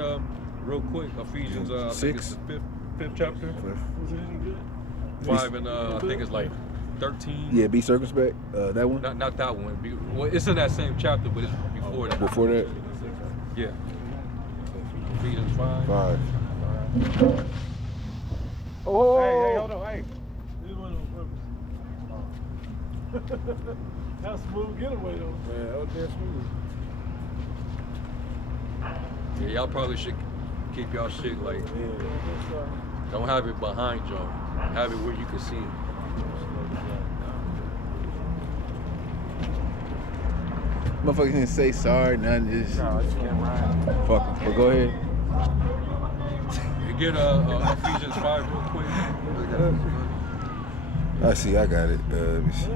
real quick, Ephesians I think it's 6. the fifth chapter. Was it any good? 5 and I think it's like 13. Yeah, be circumspect. That one. Not that one. Well, it's in that same chapter, but it's before that. Before that. Yeah. Ephesians 5. 5. Hey, hold on, hey. This one on purpose. That's a smooth getaway though. Yeah, that was that smooth. Yeah, y'all probably should keep y'all shit like, don't have it behind y'all. Have it where you can see it. Motherfuckers didn't say sorry, nothing. Just No, I just can't ride. fuck 'em. But go ahead. You get Ephesians 5 real quick. I see. I got it. Let me see.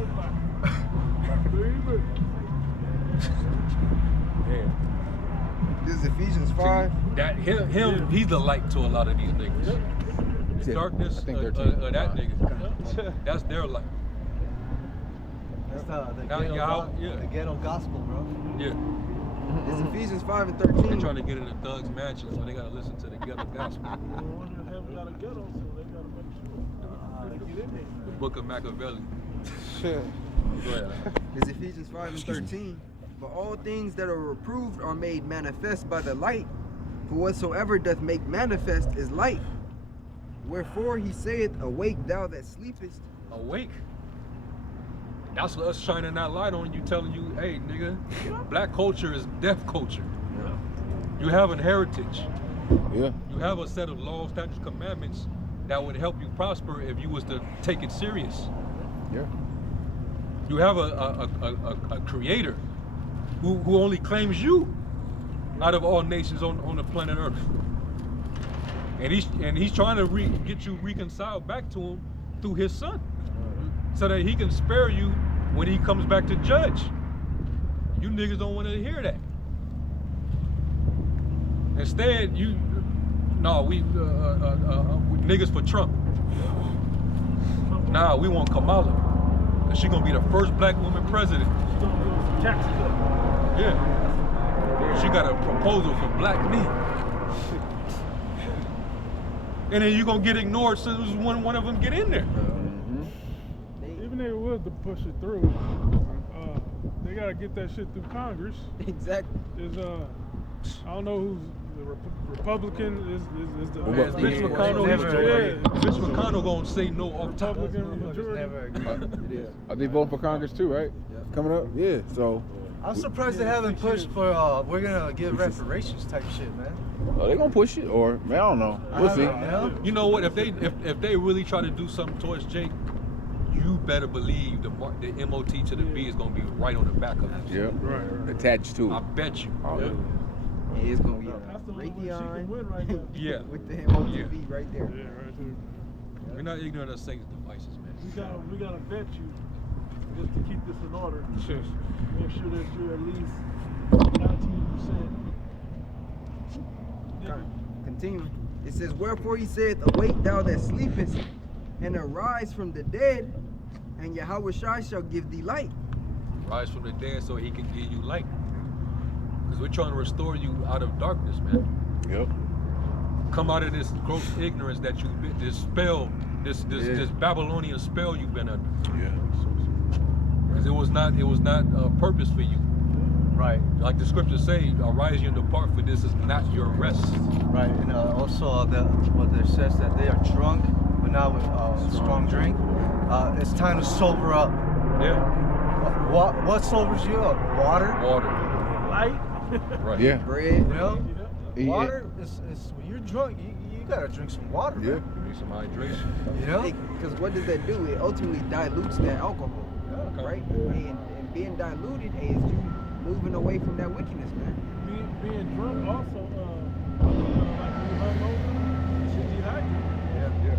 This is Ephesians 5. That him, he's the light to a lot of these niggas. The Yeah, darkness I think of 13. that nigga, that's their light. That's the Now, ghetto, yeah. the ghetto gospel, bro. Yeah, It's Ephesians 5 and they're 13. trying to get in the thug's mansion, so they gotta listen to the ghetto gospel, I wonder if heaven got a ghetto, so they gotta make sure they get in there. the book of Machiavelli. Shit. Go ahead. It's Ephesians 5 and 13. For all things that are reproved are made manifest by the light. For whatsoever doth make manifest is light. Wherefore he saith, Awake thou that sleepest. Awake. That's us shining that light on you, telling you, hey, nigga, black culture is deaf culture. You have a heritage. Yeah. You have a set of laws, statutes, commandments that would help you prosper if you was to take it serious. Yeah. You have a creator who only claims you out of all nations on the planet Earth. And he's trying to get you reconciled back to him through his son, so that he can spare you when he comes back to judge. You niggas don't want to hear that. Instead, we niggas for Trump. Nah, we want Kamala. Cause she gonna be the first black woman president. She's gonna give us some tax cut. Yeah. She got a proposal for black men. And then you gonna get ignored as soon as one of them get in there. Even if they was to push it through, they gotta get that shit through Congress. Exactly. There's I don't know who's the Republican is the Mitch McConnell. Yeah. Mitch McConnell gonna say no off top. Republican majority. Never agree. Are they voting for Congress too, right? Coming up? Yeah, so. I'm surprised they haven't pushed for we're gonna give reparations type shit, man. Oh, they gonna push it, or man, I don't know. We'll see. You know? You know what? If they really try to do something towards Jake, you better believe the MOT to the B is gonna be right on the back of it. Yeah, Right. attached to I it. bet you. Yeah. Yeah, it's gonna be That's the only way she Raytheon can win right now. Yeah. with the MOTV Yeah. right there. Yeah, right there. We're not ignorant of Satan's devices, man. We gotta vet you just to keep this in order. Make sure that you're at least 19%. Yeah. Continuing. It says, wherefore he saith, awake thou that sleepest, and arise from the dead, and Yahweh Shai shall give thee light. Rise from the dead so he can give you light. Because we're trying to restore you out of darkness, man. Yep. Come out of this gross ignorance that you've been, this spell, this Babylonian spell you've been under. Yeah. Because it was not a purpose for you. Right. Like the scriptures say, arise you and depart, for this is not your rest. Right, and also what there says that they are drunk, but not with strong drink. It's time to sober up. Yeah. What sobers you up? Water. Water. Light. Right. Yeah. Bread. You know, Yeah. water is when you're drunk, you gotta drink some water. Yeah. Man. You need some hydration. You know. Because what does that do? It ultimately dilutes that alcohol, Okay. right? And being diluted is you moving away from that wickedness, man. Being drunk also, like when you hungover, you should dehydrate. Yeah.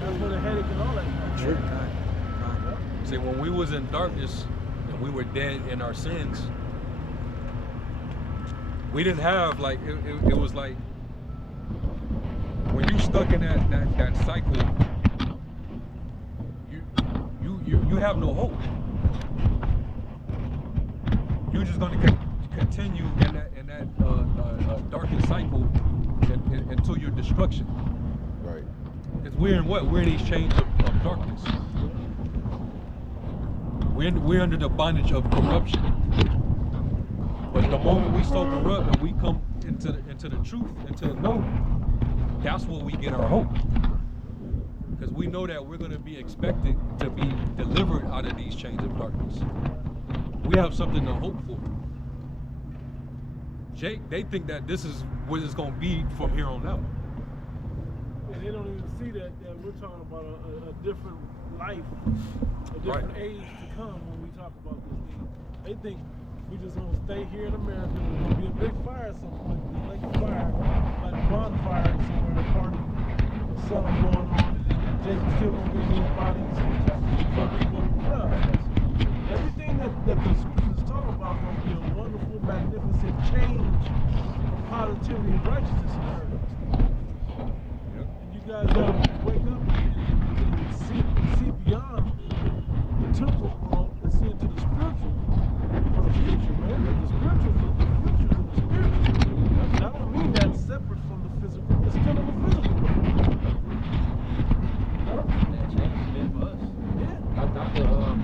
That's where the headache and all that comes True. from. See, when we was in darkness and we were dead in our sins, we didn't have like it was like when you stuck in that cycle, you have no hope. You're just going to continue in that darkened cycle until your destruction. Right. Because we're in what? We're in these chains of darkness. We're under the bondage of corruption. But the moment we sober up and we come into the truth, into the knowing, that's where we get our hope. Because we know that we're going to be expected to be delivered out of these chains of darkness. We have something to hope for. Jake, they think that this is what it's going to be from here on out. And they don't even see that we're talking about a different life, a different age to come when we talk about this thing. They think we just gonna stay here in America. There's gonna be a big fire somewhere, like a fire, like a bonfire somewhere, a party, something going on. Jason's still gonna be his bodies. Everything that the scriptures talk about gonna be a wonderful, magnificent change of positivity and righteousness in the earth. And you guys gotta wake up and see beyond the temporal world and see into the spiritual for the future, man. The spiritual for the future and the spiritual. And I don't mean that separate from the physical. It's still in the physical world. That change has been for us. Yeah. Not the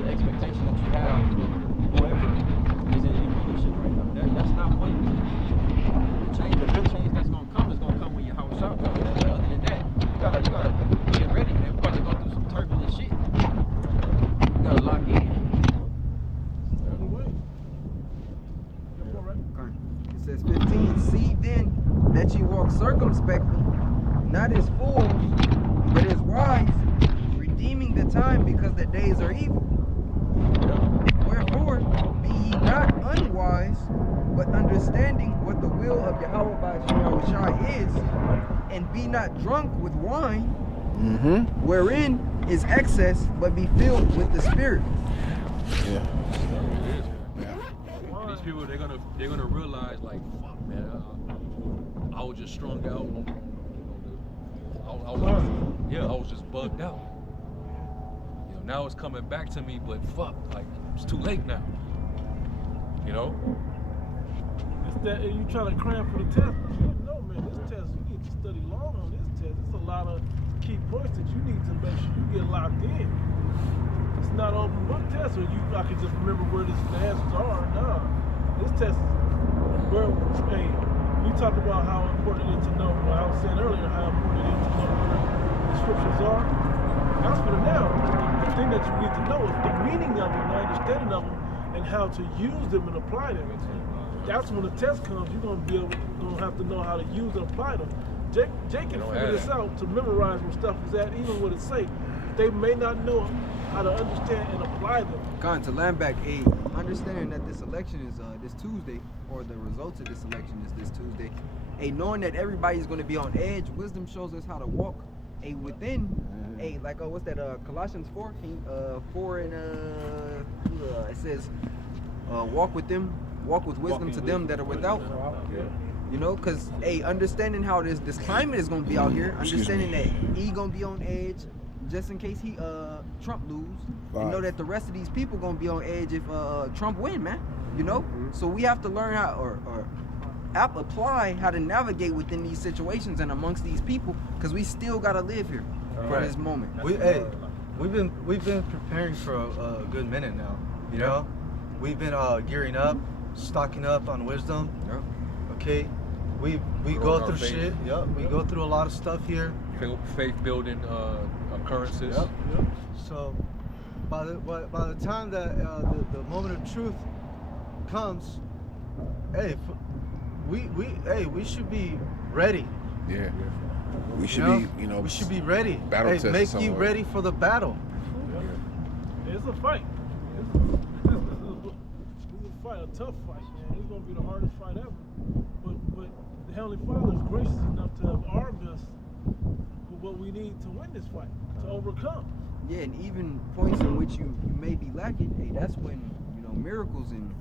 expectation that you have whoever is in leadership right now. That's not what the real change that's gonna come is gonna come when your house out. Other than that, you gotta get ready, man. We're about to go through some turbulent shit. You gotta lock in. It says 15, see then that ye walk circumspectly, not as fools, but as wise, redeeming the time because the days are evil. Wherefore, be ye not unwise, but understanding what the will of Yahweh by Shai is, and be not drunk with wine, wherein is excess, but be filled with the Spirit. Yeah. These people, they're gonna realize, like, fuck, man, I was just strung out. I was just bugged out. Now it's coming back to me, but fuck, like it's too late now. You know? It's that you trying to cram for the test, but you know, man, this test, you need to study long on this test. It's a lot of key points that you need to make sure you get locked in. It's not open book test where I can just remember where the answers are. Nah, this test is where, hey, we talked about how important it is to know, well, I was saying earlier how important it is to know where the scriptures are. That's for the now. The thing that you need to know is the meaning of them, the understanding of them, and how to use them and apply them. That's when the test comes, you're gonna have to know how to use and apply them. Jake can figure this out to memorize where stuff is at, even what it say. They may not know how to understand and apply them. Gone to land back, understanding that this election is this Tuesday, or the results of this election is this Tuesday. Knowing that everybody's gonna be on edge, wisdom shows us how to walk. Within, like what's that? Colossians 4, 4 and it says, walk with them, walk with wisdom to them that are without. You know, cause understanding how this climate is gonna be out here, understanding that he gonna be on edge, just in case he Trump lose. You know that the rest of these people gonna be on edge if Trump win, man. You know, so we have to learn how or apply how to navigate within these situations and amongst these people, because we still gotta live here for this moment. We've been preparing for a good minute now. You know, we've been gearing up, stocking up on wisdom. Okay, we go through shit. We go through a lot of stuff here. Faith building occurrences. So by the time that the moment of truth comes, we should be ready. Yeah. We should be, we should be ready. Battle test make somewhere. you ready for the battle. It's a fight. It's a fight, a tough fight, man. It's gonna be the hardest fight ever. But the Heavenly Father is gracious enough to have armed us with what we need to win this fight, to overcome. Yeah, and even points in which you may be lacking, that's when miracles and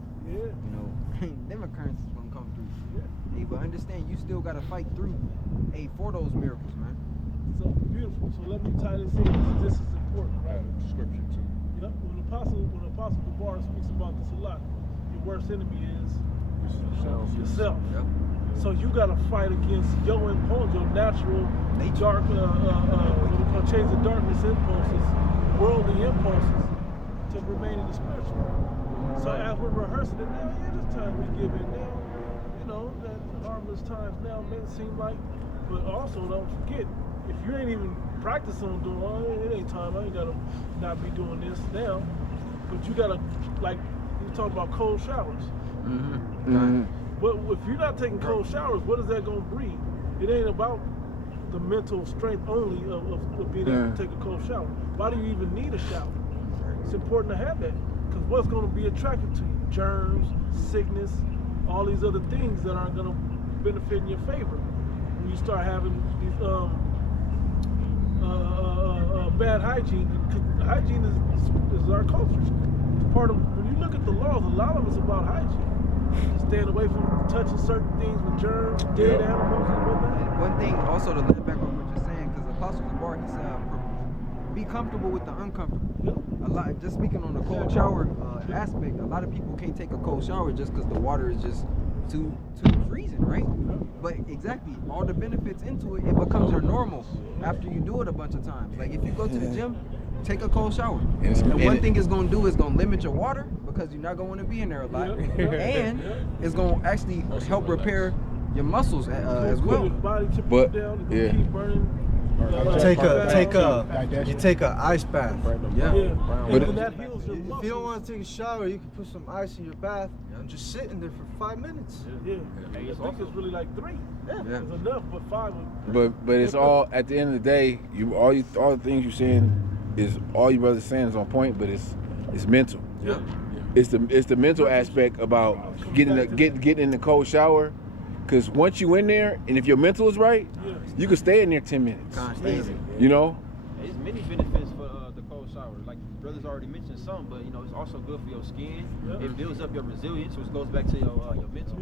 them occurrences gonna come through. But understand, you still gotta fight through for those miracles, man. So beautiful. So let me tie this in, because this is important, right? Scripture too. Yep. When Apostle DeBar speaks about this a lot, your worst enemy is yourself. Yep. So you gotta fight against your impulse, your natural dark, change the darkness impulses, worldly impulses, to remain in the spiritual. So as we're rehearsing it now, this time we give it now. That harmless times now may seem like, but also don't forget, if you ain't even practicing on doing it ain't time, I ain't gotta not be doing this now. But you gotta, like you talk about cold showers. But if you're not taking cold showers, what is that gonna breed? It ain't about the mental strength only of being able to take a cold shower. Why do you even need a shower? It's important to have that, because what's gonna be attractive to you? Germs, sickness, all these other things that aren't gonna benefit in your favor. When you start having these bad hygiene, because hygiene is our culture. It's part of, when you look at the laws, a lot of it's about hygiene. Staying away from touching certain things with germs, dead animals, and whatnot. And one thing also to let back on what you're saying, because Apostle DeBar, he said, be comfortable with the uncomfortable. A lot, just speaking on the cold shower aspect, a lot of people can't take a cold shower just because the water is just too freezing, right? But exactly, all the benefits into it, it becomes your normal after you do it a bunch of times. Like if you go to the gym, take a cold shower. And one thing it's gonna do is gonna limit your water, because you're not gonna want to be in there a lot, and it's gonna actually help repair your muscles as well. But keep burning. You take a ice bath. But that heals your muscles. If you don't want to take a shower, you can put some ice in your bath and just sit in there for 5 minutes. I think it's really like 3. It's enough, but 5 But it's all, at the end of the day, all the things you're saying is, all your brother's saying is on point, but it's mental. It's the mental aspect about getting in the cold shower. Because once you in there, and if your mental is right, you can stay in there 10 minutes. You know? There's many benefits for the cold shower. Like brothers already mentioned some, but it's also good for your skin. It builds up your resilience, which goes back to your mental.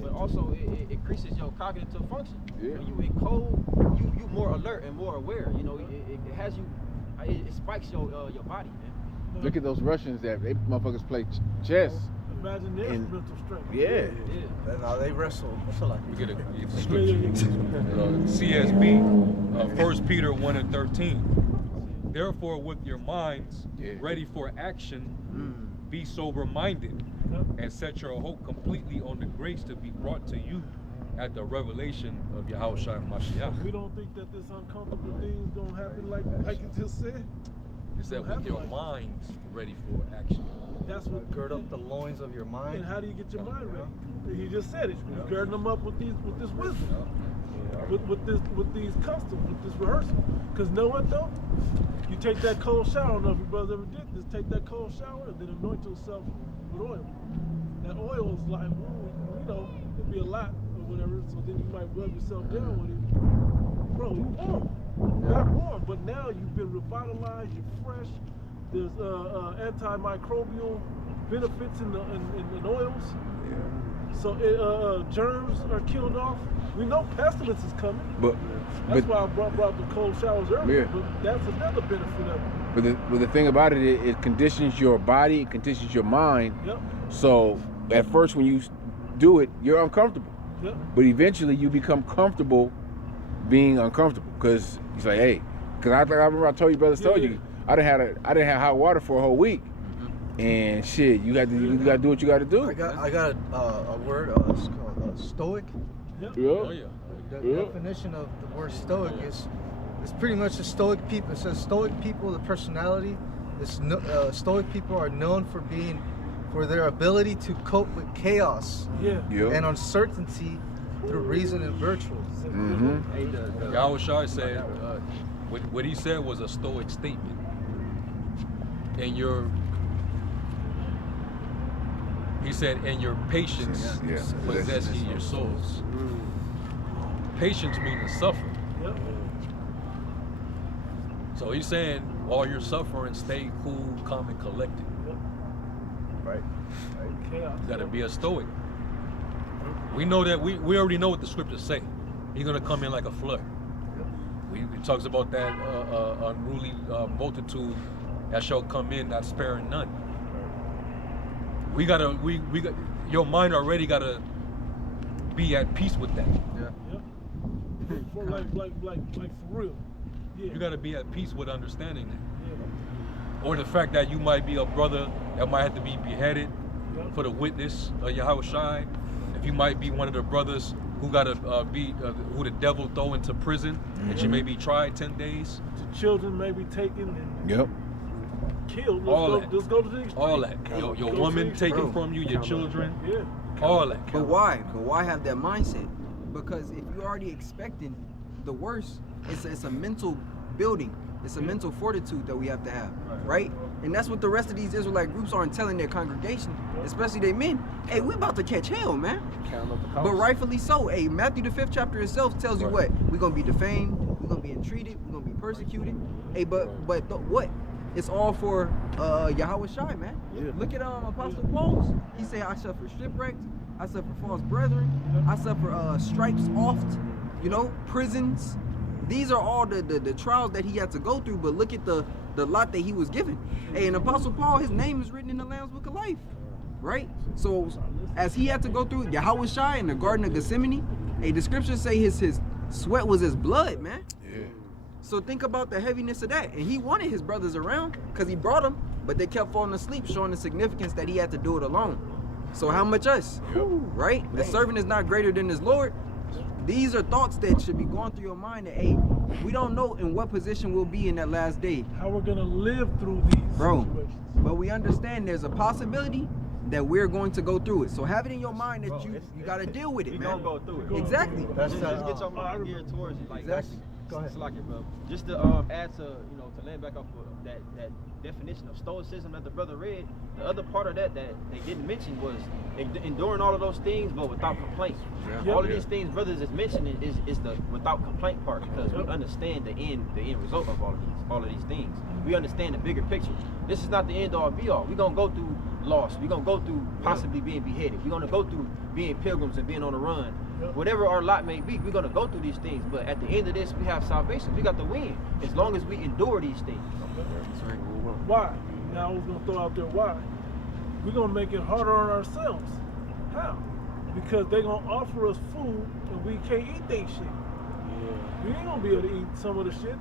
But also it increases your cognitive function. When you in cold, you more alert and more aware. It has you It spikes your body, man. Look at those Russians that they motherfuckers play chess. Imagine their And- mental strength. Yeah. And now they wrestle. Like, We get the scripture. CSB, 1 Peter 1 and 13. Therefore, with your minds ready for action, be sober-minded, and set your hope completely on the grace to be brought to you at the revelation of Yahushua Mashiach. We don't think that this uncomfortable thing's gonna happen like you just said. Is that with your minds ready for action? That's what gird up the loins of your mind. And how do you get your mind ready? He just said it. You're girding them up with this wisdom, with these customs, with this rehearsal. Cause know what though? You take that cold shower. I don't know if your brother ever did this. Take that cold shower and then anoint yourself with oil. That oil is like, it'd be a lot or whatever. So then you might rub yourself down with it. Bro, you warm. Not warm, but now you've been revitalized. You're fresh. There's antimicrobial benefits in the oils. So germs are killed off. We know pestilence is coming. That's why I brought the cold showers earlier. Yeah. But that's another benefit of it. But the thing about it, it conditions your body, it conditions your mind. Yep. So at first when you do it, you're uncomfortable. Yep. But eventually you become comfortable being uncomfortable. Because it's like, hey, because I remember I told you, brothers told you, I didn't have hot water for a whole week. And shit, you got to do what you got to do. I got a word. It's called stoic. Yep. Yeah. Oh yeah. The definition of the word stoic is pretty much the stoic people. It says stoic people, the personality. Stoic people are known for their ability to cope with chaos Yeah. and uncertainty through reason and virtue. Mm-hmm. Hey, Yahushua said, what he said was a stoic statement. And he said, and your patience possess ye your souls. Patience means to suffer. Yep. So he's saying, while you're suffering, stay cool, calm, and collected. Right. Chaos. You gotta be a stoic. We know that we already know what the scriptures say. He's gonna come in like a flood. It talks about that unruly multitude that shall come in, not sparing none. We got your mind already gotta be at peace with that. Yep. For like for real. Yeah. You gotta be at peace with understanding that. Yeah. Or the fact that you might be a brother that might have to be beheaded for the witness of Yahushua. If you might be one of the brothers who gotta who the devil throw into prison, that you may be tried 10 days. The children may be taken and Yep. killed. Let's go to the extreme. All that. Your woman taken from you, your children, Yeah. all that. But why? But why have that mindset? Because if you're already expecting the worst, it's a mental building. It's a mental fortitude that we have to have, right? And that's what the rest of these Israelite groups aren't telling their congregation, especially their men. Hey, we about to catch hell, man. But rightfully so. Hey, Matthew the 5th chapter itself tells you what? We're gonna be defamed, we're gonna be entreated, we're gonna be persecuted. Hey, but what? It's all for Yahweh Shai, man. Yeah. Look at Apostle Paul's. He say, I suffer shipwrecked, I suffer false brethren, I suffer stripes oft, prisons. These are all the trials that he had to go through, but look at the lot that he was given. Hey, and Apostle Paul, his name is written in the Lamb's Book of Life, right? So as he had to go through Yahweh Shai in the Garden of Gethsemane, hey, the scriptures say his sweat was his blood, man. Yeah. So think about the heaviness of that. And he wanted his brothers around because he brought them, but they kept falling asleep, showing the significance that he had to do it alone. So how much us, right? The servant is not greater than his Lord. These are thoughts that should be going through your mind that, hey, we don't know in what position we'll be in that last day. How we're gonna live through these situations. But we understand there's a possibility that we're going to go through it. So have it in your mind that you got to deal with it, We man. gonna go through it. Exactly. Just get your mind geared towards it. Like Exactly. Go ahead. It's like it, bro. Just to add to to land back off of that definition of stoicism that the brother read. The other part of that they didn't mention was enduring all of those things, but without complaint. Yeah. All of these things brothers is mentioning is the without complaint part, because we understand the end result of all of these things. We understand the bigger picture. This is not the end all be all. We're gonna go through loss. We're gonna go through possibly being beheaded. We're gonna go through being pilgrims and being on the run Whatever our lot may be, we're gonna go through these things. But at the end of this, we have salvation. We got the win as long as we endure these things. Why? Now I was gonna throw out there why. We're gonna make it harder on ourselves. How? Because they gonna offer us food and we can't eat that shit. We ain't gonna be able to eat some of the shit.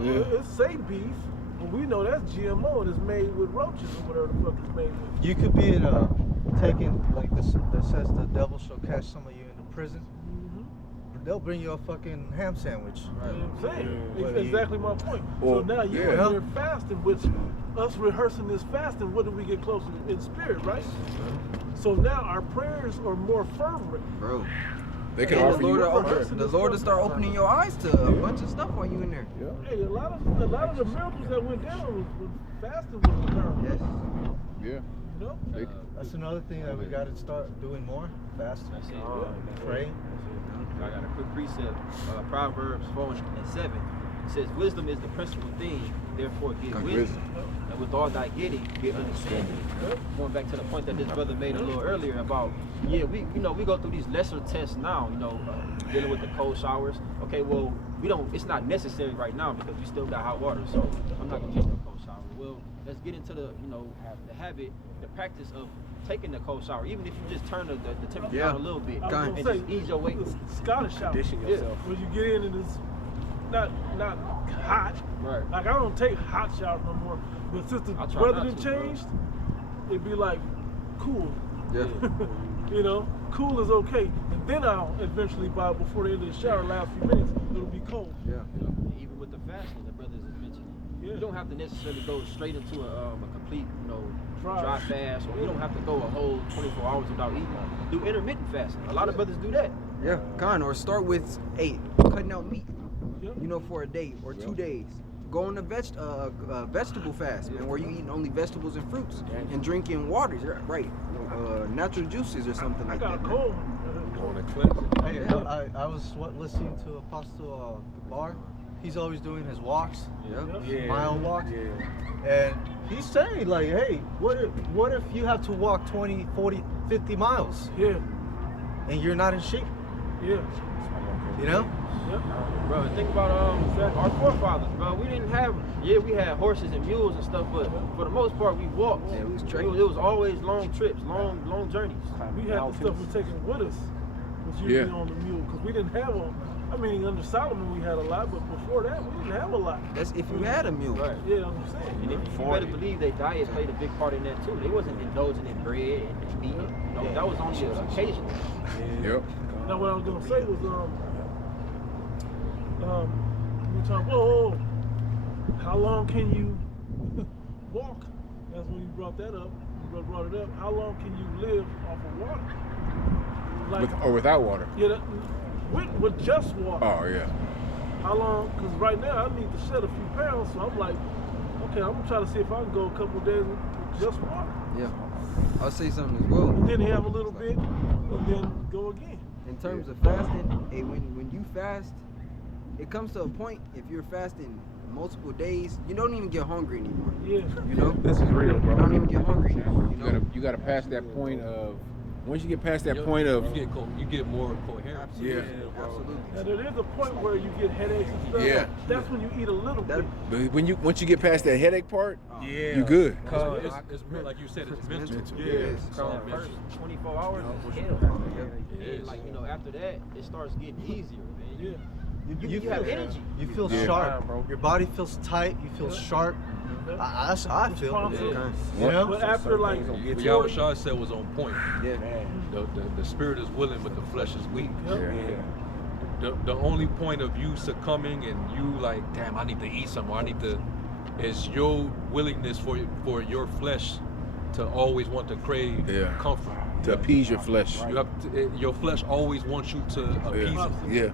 It say beef, but we know that's GMO and it's made with roaches or whatever the fuck it's made with. You could be taking, like this that says the devil shall catch some of you in the prison. They'll bring you a fucking ham sandwich. Right. You know what I'm saying? It's exactly my point. Well, so now you're here fasting, which us rehearsing this fasting, what do we get closer in spirit, right? So now our prayers are more fervent. Bro. They can And offer you. the Lord will start opening your eyes to a bunch of stuff while you in there. Hey, a lot of the miracles that went down was fasting was occurring. Yes. Yeah. You know? That's another thing that we got to start doing more. Fasting. That's it. Pray. I got a quick precept. Proverbs 4:7. It says, "Wisdom is the principal thing. Therefore, get wisdom. And with all thy getting, get understanding." Going back to the point that this brother made a little earlier about, we go through these lesser tests now. Dealing with the cold showers. Okay, well, it's not necessary right now because we still got hot water. So I'm not gonna take no cold shower. Well, let's get into the habit, the practice of taking the cold shower, even if you just turn the temperature down a little bit and just ease your weight. Scottish shower. Condition yourself. When you get in and it's not hot. Right. Like I don't take hot showers no more. But since the weather done changed, it'd be like cool. Yeah. Cool is okay. And then I'll eventually before the end of the shower, last few minutes, it'll be cold. Yeah. Even with the fasting, the brothers is mentioning. You don't have to necessarily go straight into a complete, dry fast, or you don't have to go a whole 24 hours without eating. Do intermittent fasting. A lot of brothers do that. Yeah, or start with cutting out meat. For a day or 2 days. Go on a vegetable fast, man, where you eating only vegetables and fruits and drinking waters, right? Natural juices or something like that. I got a cold. Going to cleanse it. I was listening to Apostle Bar. He's always doing his walks, mile walks, and he's saying like, hey, what if you have to walk 20, 40, 50 miles? Yeah. And you're not in shape? Yeah. Yeah. Bro, think about our forefathers, bro. We didn't have, we had horses and mules and stuff, but for the most part, we walked. Yeah, it was it was always long trips, long journeys. We had the stuff we're taking with us, was usually on the mule, because we didn't have under Solomon we had a lot, but before that we didn't have a lot. That's if you had a mule. Right. Yeah, I'm saying. And if you better believe their diet played a big part in that too. They wasn't indulging in bread and meat. That was only an occasion. Yep. Now what I was gonna say was we talking, whoa, how long can you walk? That's when you brought that up. You brought it up. How long can you live off of water? Like, Or without water? Yeah, with just water. Oh, yeah. How long? Because right now I need to shed a few pounds, so I'm like, okay, I'm gonna try to see if I can go a couple of days with just water. Yeah. I'll say something as well. And then have a little bit, and then go again. In terms of fasting, when you fast, it comes to a point, if you're fasting multiple days, you don't even get hungry anymore. Yeah. This is real, bro. You don't even get hungry anymore. You gotta pass that point of, once you get past that point of, you get more coherent. Absolutely. Absolutely. And there is a point where you get headaches and stuff. Yeah. That's when you eat a little bit. but once you get past that headache part, you good. It's like you said, it's mental. Yeah. So the first 24 hours is hell. Like, after that, it starts getting easier, man. You have energy. You feel sharp. Your body feels tight. You feel sharp. That's how I feel. But after like, what Yahweh said was on point. Yeah. The spirit is willing, but the flesh is weak. The only point of you succumbing and you like, damn, I need to eat something. Is your willingness for your flesh to always want to crave comfort. To appease your flesh. Your flesh always wants you to appease it. Yeah.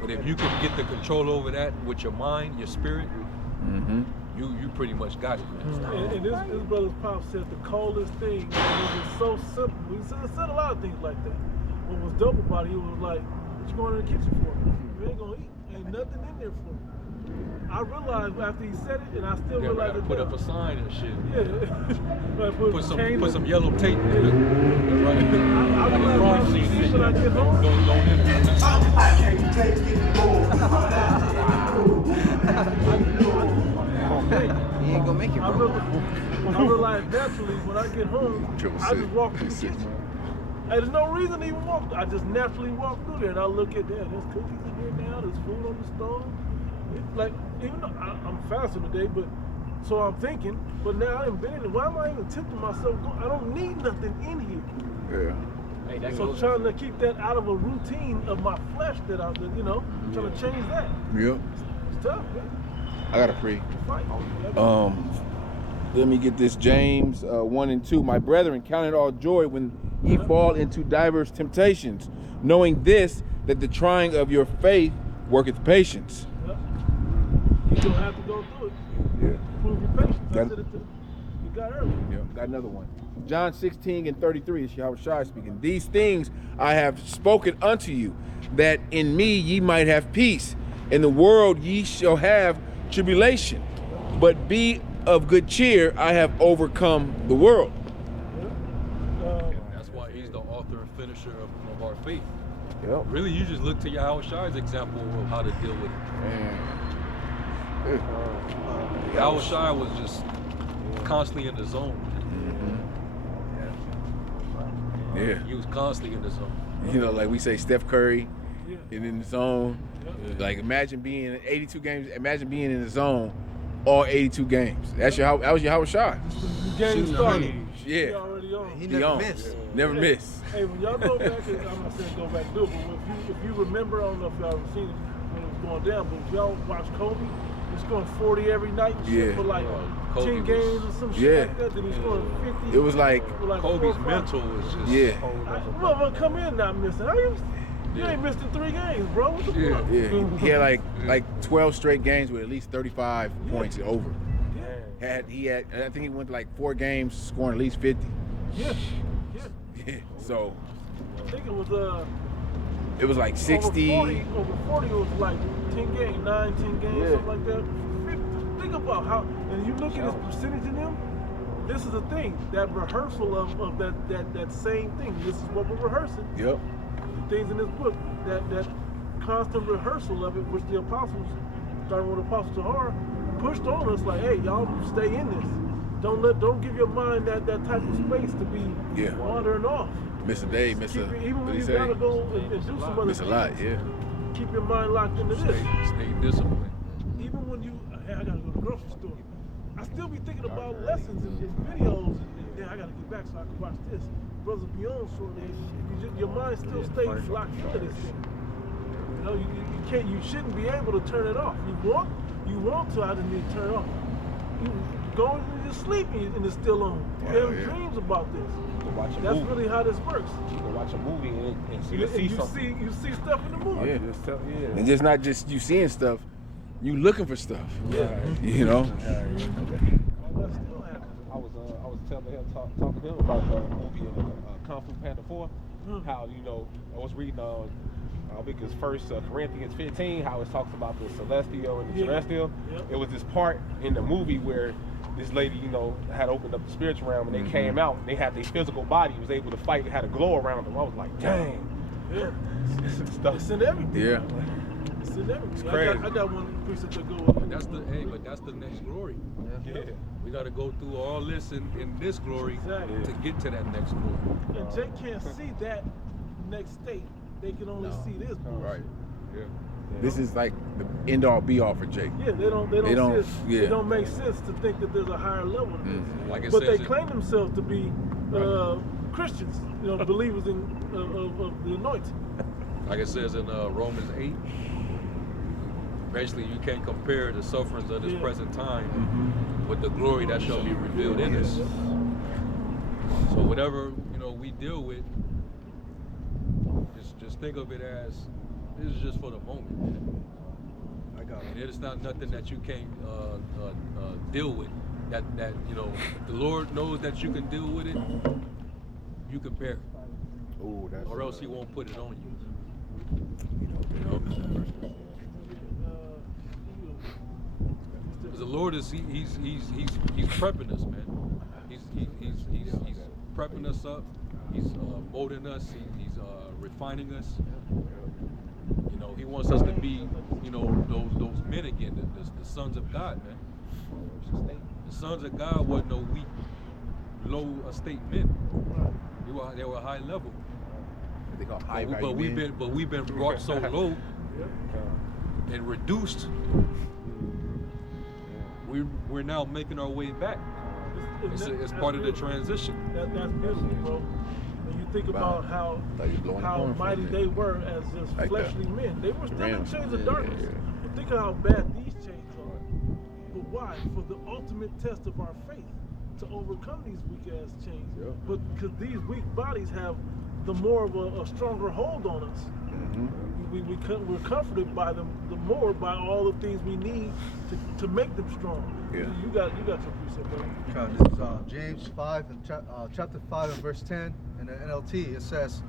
But if you can get the control over that with your mind, your spirit, you pretty much got it, man. And this brother's pop said the coldest thing, it was so simple. He said a lot of things like that. What was dope about it, he was like, what you going in the kitchen for? You ain't gonna eat. Ain't nothing in there for me. I realized after he said it, and I still Yeah, we realized gotta it put now. up a sign and shit. Yeah. Put some yellow tape in it. Right. I realized when I get home. Don't enter. He ain't gonna make it, I bro. realize naturally when I get home, I just walk through the kitchen. Hey, there's no reason to even walk. I just naturally walk through there and I look at that. There's cookies in here now. There's food on the stove. Like, even though I'm fasting today, but so I'm thinking, but now I ain't been in it. Why am I even tempting myself? I don't need nothing in here. Yeah. Hey, that So goes. trying to keep that out of a routine of my flesh that I'm, trying to change that. Yep. It's tough, man. I got a free. Fight. Let me get this. James 1 and 2. My brethren, count it all joy when ye fall into diverse temptations, knowing this, that the trying of your faith worketh patience. Yep. You don't have to go through it. Yeah. Prove your patience. I Got- said it to you got earlier. Yep. Got another one. John 16 and 33 is Yahushua speaking. These things I have spoken unto you, that in me ye might have peace. In the world ye shall have tribulation, but be of good cheer. I have overcome the world. That's why he's the author and finisher of our faith. Yep. Really, you just look to Yahushua's example of how to deal with it. Yahushua was just constantly in the zone. Yeah. He was constantly in the zone. You know, like we say, Steph Curry, Yeah. and in the zone. Yeah. Like imagine being in 82 games. Imagine being in the zone all 82 games. That was your Yahushua. The game started. Yeah. He already on. He He never on. missed. Never miss. Hey, when y'all go back, and I'm not saying go back and do it, but if you remember, I don't know if y'all ever seen it when it was going down, but if y'all watch Kobe, he's scoring 40 every night and shit Yeah. for like Kobe 10 was- games or some shit Yeah. like that. Then he's scoring 50. It was like, for like Kobe's 4 or 5. mental was just yeah, Motherfucker come in not missing. How you ain't missed in 3 games, bro. What the Yeah. fuck? yeah. He had like 12 straight games with at least 35 points and over. Yeah. He had I think he went to like 4 games scoring at least 50. Yeah. Yeah. So I think it was it was like 60. Over 40 was like 10 games, 10 games, Yeah. something like that. Think about how, and you look at his percentage in them. This is the thing, that rehearsal of that same thing. This is what we're rehearsing. Yep. The things in this book, that constant rehearsal of it, which the apostles, starting with Apostle Tahar, pushed on us like, hey, y'all stay in this. Don't give your mind that type of space to be Yeah. wandering off. Miss a day, miss a. Even What when he you say? gotta go and do some other Miss a lot. things, Yeah. keep your mind locked into this. stay disciplined. Even when hey, I gotta go to the grocery store, I still be thinking about lessons and videos. And then I gotta get back so I can watch this. Brothers be on shortly. Your mind still stays locked into this thing. You know, you can't. You shouldn't be able to turn it off. You want to. I didn't need to turn it off. You go and you sleep and it's still on. You Wow, have yeah. dreams about this. You can watch a That's movie. really how this works. You can watch a movie and You see something. see stuff in the movie. Yeah. Yeah. And just not just you seeing stuff, you looking for stuff. Yeah. You know. All that still happens. I was talking to him about the movie Kung Fu Panda 4. How I was reading I think it's 1 Corinthians 15, how it talks about the celestial and the Yeah. terrestrial. Yep. It was this part in the movie where this lady, had opened up the spiritual realm and they came out. They had their physical body, was able to fight, had a glow around them. I was like, dang. Yeah. Stuff. It's in everything. Yeah. It's in everything. crazy. I got one precept to go with. But that's the next glory. Yeah. We got to go through all this in this glory Exactly. to get to that next glory. And Jake can't see that next state. They can only see this. bullshit. Right. Yeah. This is like the end all be all for Jake. Yeah, they don't They don't- see it. yeah. It don't make sense to think that there's a higher level to this. Like it But they says claim themselves to be Christians, believers in of the anointing. like it says in Romans 8. Basically, you can't compare the sufferings of this Yeah. present time with the glory that shall be revealed in us. So whatever we deal with, just think of it as this is just for the moment, man. I got And it's not nothing that you can't deal with. That if the Lord knows that you can deal with it, you can bear it, Oh, that's. or else He won't put it on you. Lord is he's prepping us, man. He's prepping us up. He's molding us. He's refining us. You know, he wants us to be, you know, those men again, the sons of God, man. The sons of God wasn't no weak, low estate men. They were high level. They call high value men. But we've been brought so low and reduced. We're now making our way back. It's part of the transition. That's beautiful, bro. When you think about how mighty they were as just like fleshly men, they were still in chains of darkness. Yeah. And think of how bad these chains are. But why? For the ultimate test of our faith, to overcome these weak ass chains. Yeah. But because these weak bodies have the more of a stronger hold on us. Mm-hmm. We're comforted by them the more by all the things we need to make them strong. Yeah. You got your precept, bro. This is James 5 and chapter 5 and verse 10 in the NLT. It says,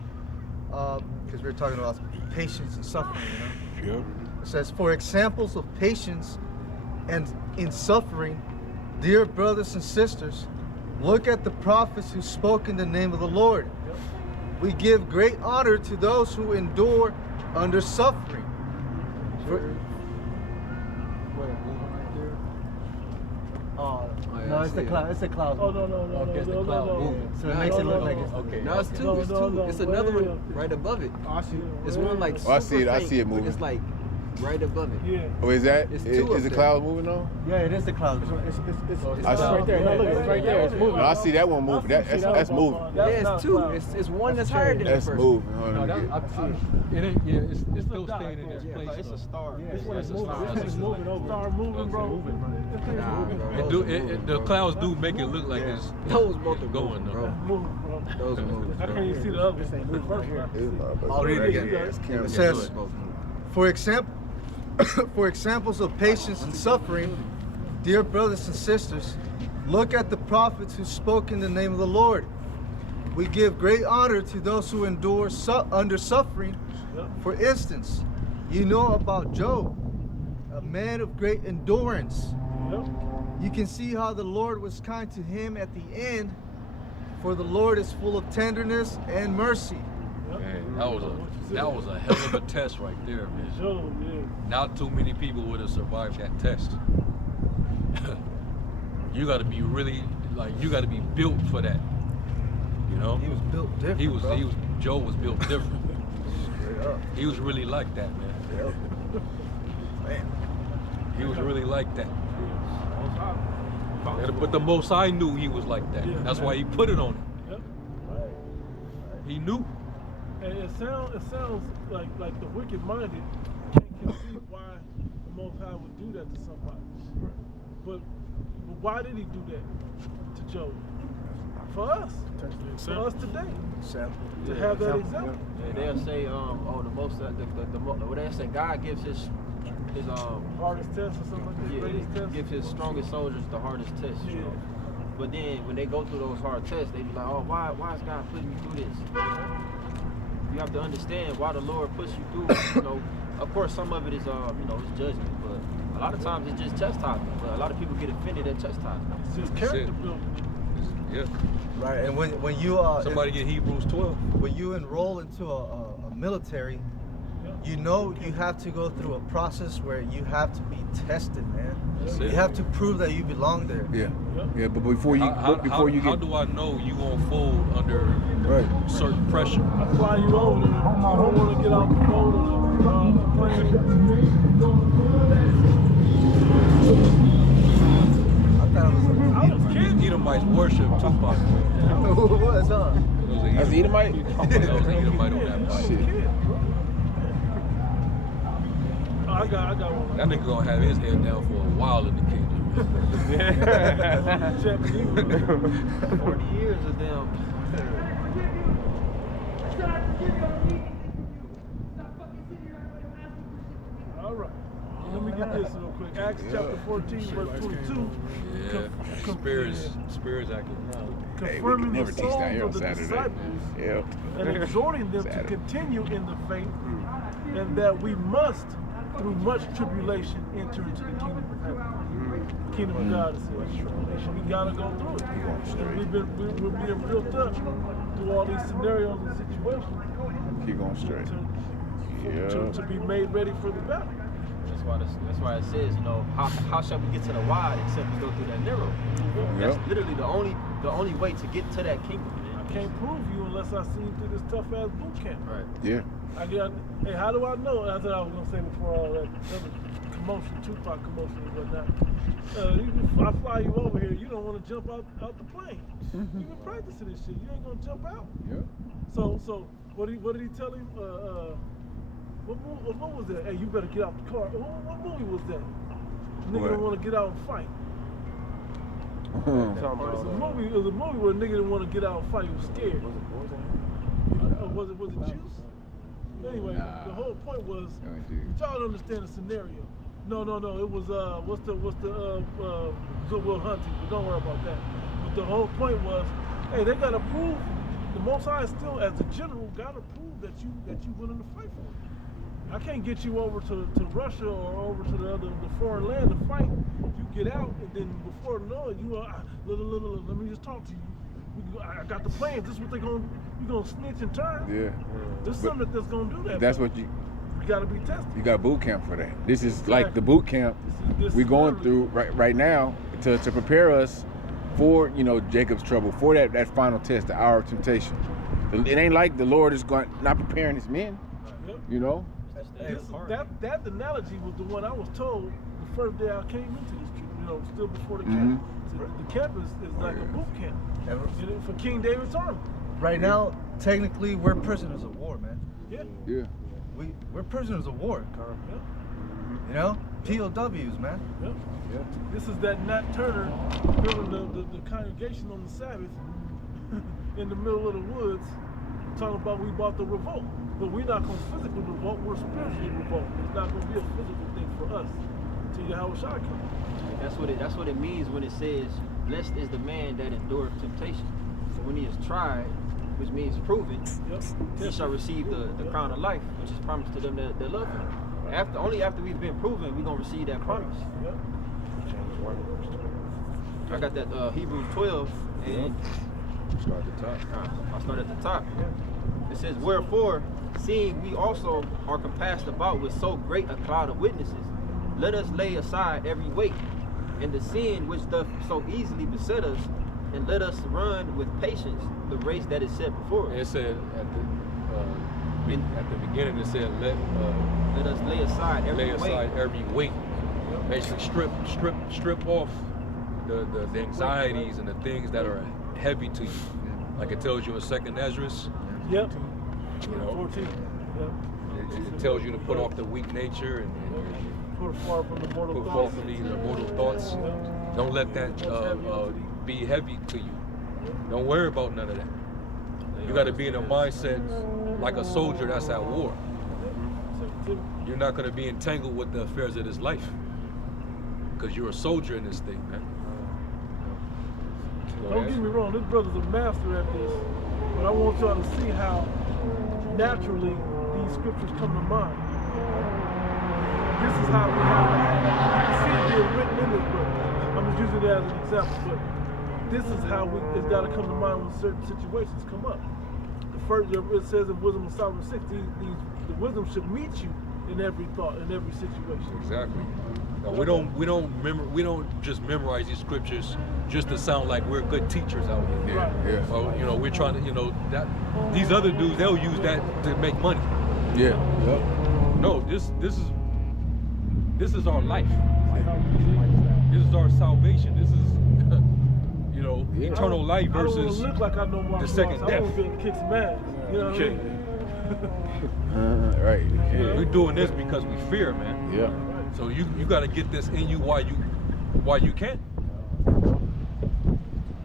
because we're talking about patience and suffering, you know. Yeah. It says, for examples of patience and in suffering, dear brothers and sisters, look at the prophets who spoke in the name of the Lord. Yep. We give great honor to those who endure under suffering. No, it's the cloud. It's the cloud. Oh, no. Okay, it's the cloud moving. So it makes it look like it's okay. No, it's two. It's two. It's another one right above it. Oh, I see. It's one like Oh, I see it. super I see it faint, but moving. It's like right above it. Yeah. Oh, is that? It's Is two up the there. cloud moving on? Yeah, it is the cloud. It's I see. right there. No, look, it's right there. It's moving. No, I see that one moving. That's moving. Yeah, it's two. It's one that's higher than the That's first. moving. Hold No, on, that, let me I see. It ain't. Yeah, it's still staying in its Yeah, place. it's a though. star. Yeah, This one is That's a moving. star. This That's is a moving over. Star moving, bro. Nah, bro. It those do. are moving, The bro. clouds do make it look like Yeah. it's Those both are going moving, though. bro. Moving, bro. Those are moving. I can't even see the other one. The first one. I'll read it again. It says, for examples of patience and suffering, dear brothers and sisters, look at the prophets who spoke in the name of the Lord. We give great honor to those who endure under suffering. Yep. For instance, you know about Job, a man of great endurance. Yep. You can see how the Lord was kind to him at the end, for the Lord is full of tenderness and mercy. Yep. Man, that was a hell of a test right there, man. Job, yeah. Not too many people would have survived that test. You got to be really you got to be built for that. You know, He was built different. Joe was built different. Straight up. He was really like that, man. Man. He was really like that. But the most I knew he was like that. Yeah. That's why he put it on him. Yep. He knew. And it sounds like the wicked-minded can't conceive why the Most High would do that to somebody. But why did he do that to Job? For us. For us today. To have that example. Yeah, they'll say, the most, what they say, God gives his Hardest test or something like that. yeah, Greatest he test. gives his strongest soldiers the hardest test. You Yeah. know? But then when they go through those hard tests, they be like, oh, why is God putting me through this? You have to understand why the Lord puts you through. You know, of course, some of it is, it's judgment, but a lot of times it's just chastisement. But a lot of people get offended at chastisement. It's just That's character it. building. Yeah. Right, and when you Somebody get Hebrews 12. when you enroll into a military, you know you have to go through a process where you have to be tested, man. That's You it. have to prove that you belong there. Yeah. Yeah, but before you How get do I know you gonna fold under right. certain pressure? I fly you over there. I don't want to get out the boat or the plane. I thought it I was kidding. Edomites worship Tupac. was what was on? That's Edomite? That was an Edomite on that bike. Shit. I got one. That nigga gonna have his head down for a while in the kingdom. Japanese. 40 years of them. All right. Let me get this real quick. Acts chapter 14, verse 22. Yeah. Spirits acting now. Hey, we can Confirming never the teach souls down here on of the Saturday. disciples Yeah. and exhorting them to Saturday. continue in the faith, and that we must through much tribulation enter into the kingdom of heaven. The kingdom of God is here. We gotta go through it. And we're being built up through all these scenarios and situations. Keep going straight. To be made ready for the battle. That's why it says, you know, how shall we get to the wide except we go through that narrow? That's literally the only way to get to that kingdom. Man. I can't prove you unless I see you through this tough ass boot camp. Right. Yeah. Hey, how do I know? That's what I was gonna say before all that other commotion, Tupac commotion and whatnot. I fly you over here, you don't want to jump out the plane. You've been practicing this shit. You ain't gonna jump out. Yeah. So what did he tell him? What was that? Hey, you better get out the car. What movie was that? Nigga don't want to get out and fight. It was a movie where a nigga didn't want to get out and fight. He was scared. Was it Juice? Anyway, the whole point was y'all don't understand the scenario. No. It was what's the Good Will Hunting. But don't worry about that. But the whole point was, hey, they gotta prove. The Most High still, as a general, gotta prove that you willing to fight for it. I can't get you over to Russia or over to the foreign land to fight. You get out, and then before you know it, you are, let me just talk to you. I got the plans. This is what you gonna snitch and turn. Yeah. There's something that's gonna do that. That's what you gotta be tested. You got boot camp for that. This is like the boot camp we're going through right now to prepare us for, you know, Jacob's trouble, for that final test, the hour of temptation. It ain't like the Lord is not preparing his men. Yep. You know? That analogy was the one I was told the first day I came into this trip, you know, still before the camp. So the camp is like a boot camp, you know, for King David's army. Right now, technically, we're prisoners of war, man. Yeah. We're prisoners of war. Yeah. You know? POWs, man. Yep. Yeah. This is that Nat Turner building the congregation on the Sabbath in the middle of the woods, talking about we bought the revolt. But we're not going to physically revolt, we're spiritually revolt. It's not going to be a physical thing for us until Yahweh Shai comes. That's what it means when it says, blessed is the man that endureth temptation. So when he is tried, which means proven, he shall receive the crown of life, which is promised to them that love him. Only after we've been proven, we're going to receive that promise. I got that Hebrews 12, and start at the top. I'll start at the top. It says, wherefore, seeing we also are compassed about with so great a cloud of witnesses, let us lay aside every weight and the sin which doth so easily beset us, and let us run with patience the race that is set before us. It said at the beginning, it said let us lay aside every weight. Basically, strip off the anxieties and the things that are heavy to you. Like it tells you in 2nd Esdras. Yep. You know, 14. Yep. It tells you to put off the weak nature and put far from the mortal thoughts. Put far from the mortal thoughts. Yep. Don't let that be heavy to you. Don't worry about none of that. You got to be in a mindset like a soldier that's at war. You're not going to be entangled with the affairs of this life because you're a soldier in this thing, man. Don't get me wrong, this brother's a master at this, but I want y'all to see how naturally these scriptures come to mind. This is how we have to see it being written in this book. I'm just using it as an example, but this is how it's got to come to mind when certain situations come up. The first, it says in Wisdom of Solomon 6, the wisdom should meet you in every thought, in every situation. Exactly. No, we don't just memorize these scriptures just to sound like we're good teachers out here. Right. Yeah. Or, you know, we're trying to, that these other dudes, they'll use that to make money. Yeah. No, this is our life. This is our salvation. This is, eternal life versus I don't look like I know the second death. I want to be able to kick some ass. You know what I mean? Right. Yeah. We're doing this because we fear, man. Yeah. So you got to get this in you while you can.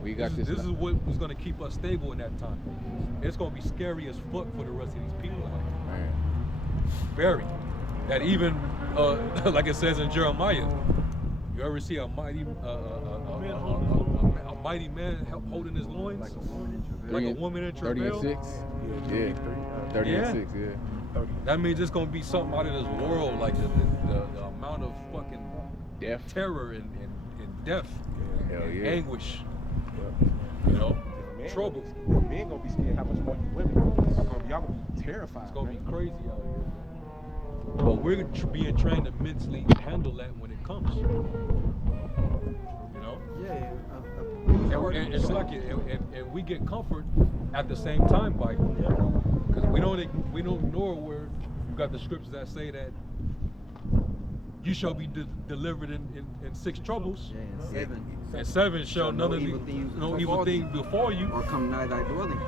We got this. This is what was going to keep us stable in that time. It's going to be scary as fuck for the rest of these people out here. Man. Very. That even, like it says in Jeremiah, you ever see a mighty man holding his loins? Like a woman in travail? 30 and 6? Yeah. 30 and 6, yeah. 30. That means it's gonna be something out of this world, like the amount of fucking Death. terror and death, Hell and yeah. anguish. You know, trouble. Men gonna be scared how much more you women. Y'all gonna be terrified. It's gonna man. be crazy out here. But we're being trained to mentally handle that when it comes. You know? Yeah. And it's like it, and we get comfort at the same time by it. Because we don't ignore where you got the scriptures that say that you shall be delivered in 6 troubles. Yeah, and 7. And 7 shall none of no evil thing before you. Or come nigh thy dwelling.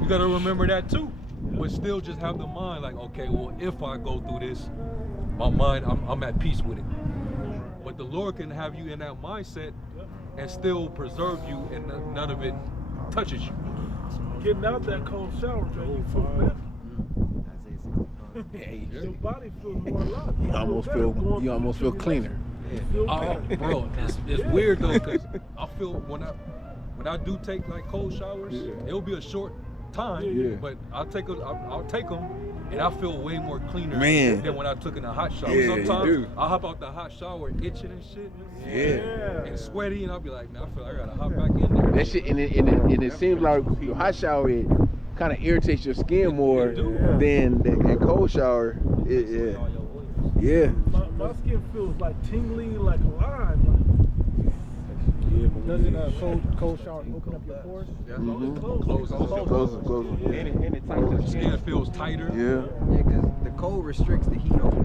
You gotta remember that too. But still just have the mind like, okay, well, if I go through this, my mind, I'm at peace with it. But the Lord can have you in that mindset and still preserve you and none of it touches you. Getting out that cold shower, man, you feel better. Hey, Your body feels more alive. you almost feel cleaner. You feel Oh, better. bro, it's weird though, cause I feel when I do take like cold showers, it'll be a short time, Yeah. but I'll take them, and I feel way more cleaner Man. than when I took in a hot shower. Yeah, you Sometimes do. I'll hop out the hot shower itching and shit, Yeah. and sweaty, and I'll be like, man, I feel like I gotta hop back in there. That shit, and it seems like your hot shower, it kind of irritates your skin more than that cold shower. Yeah. My skin feels like tingly, like alive. Doesn't a cold shower open up your pores? Close. And it tightens your Skin feels tighter. Yeah. Yeah, because the cold restricts the heat over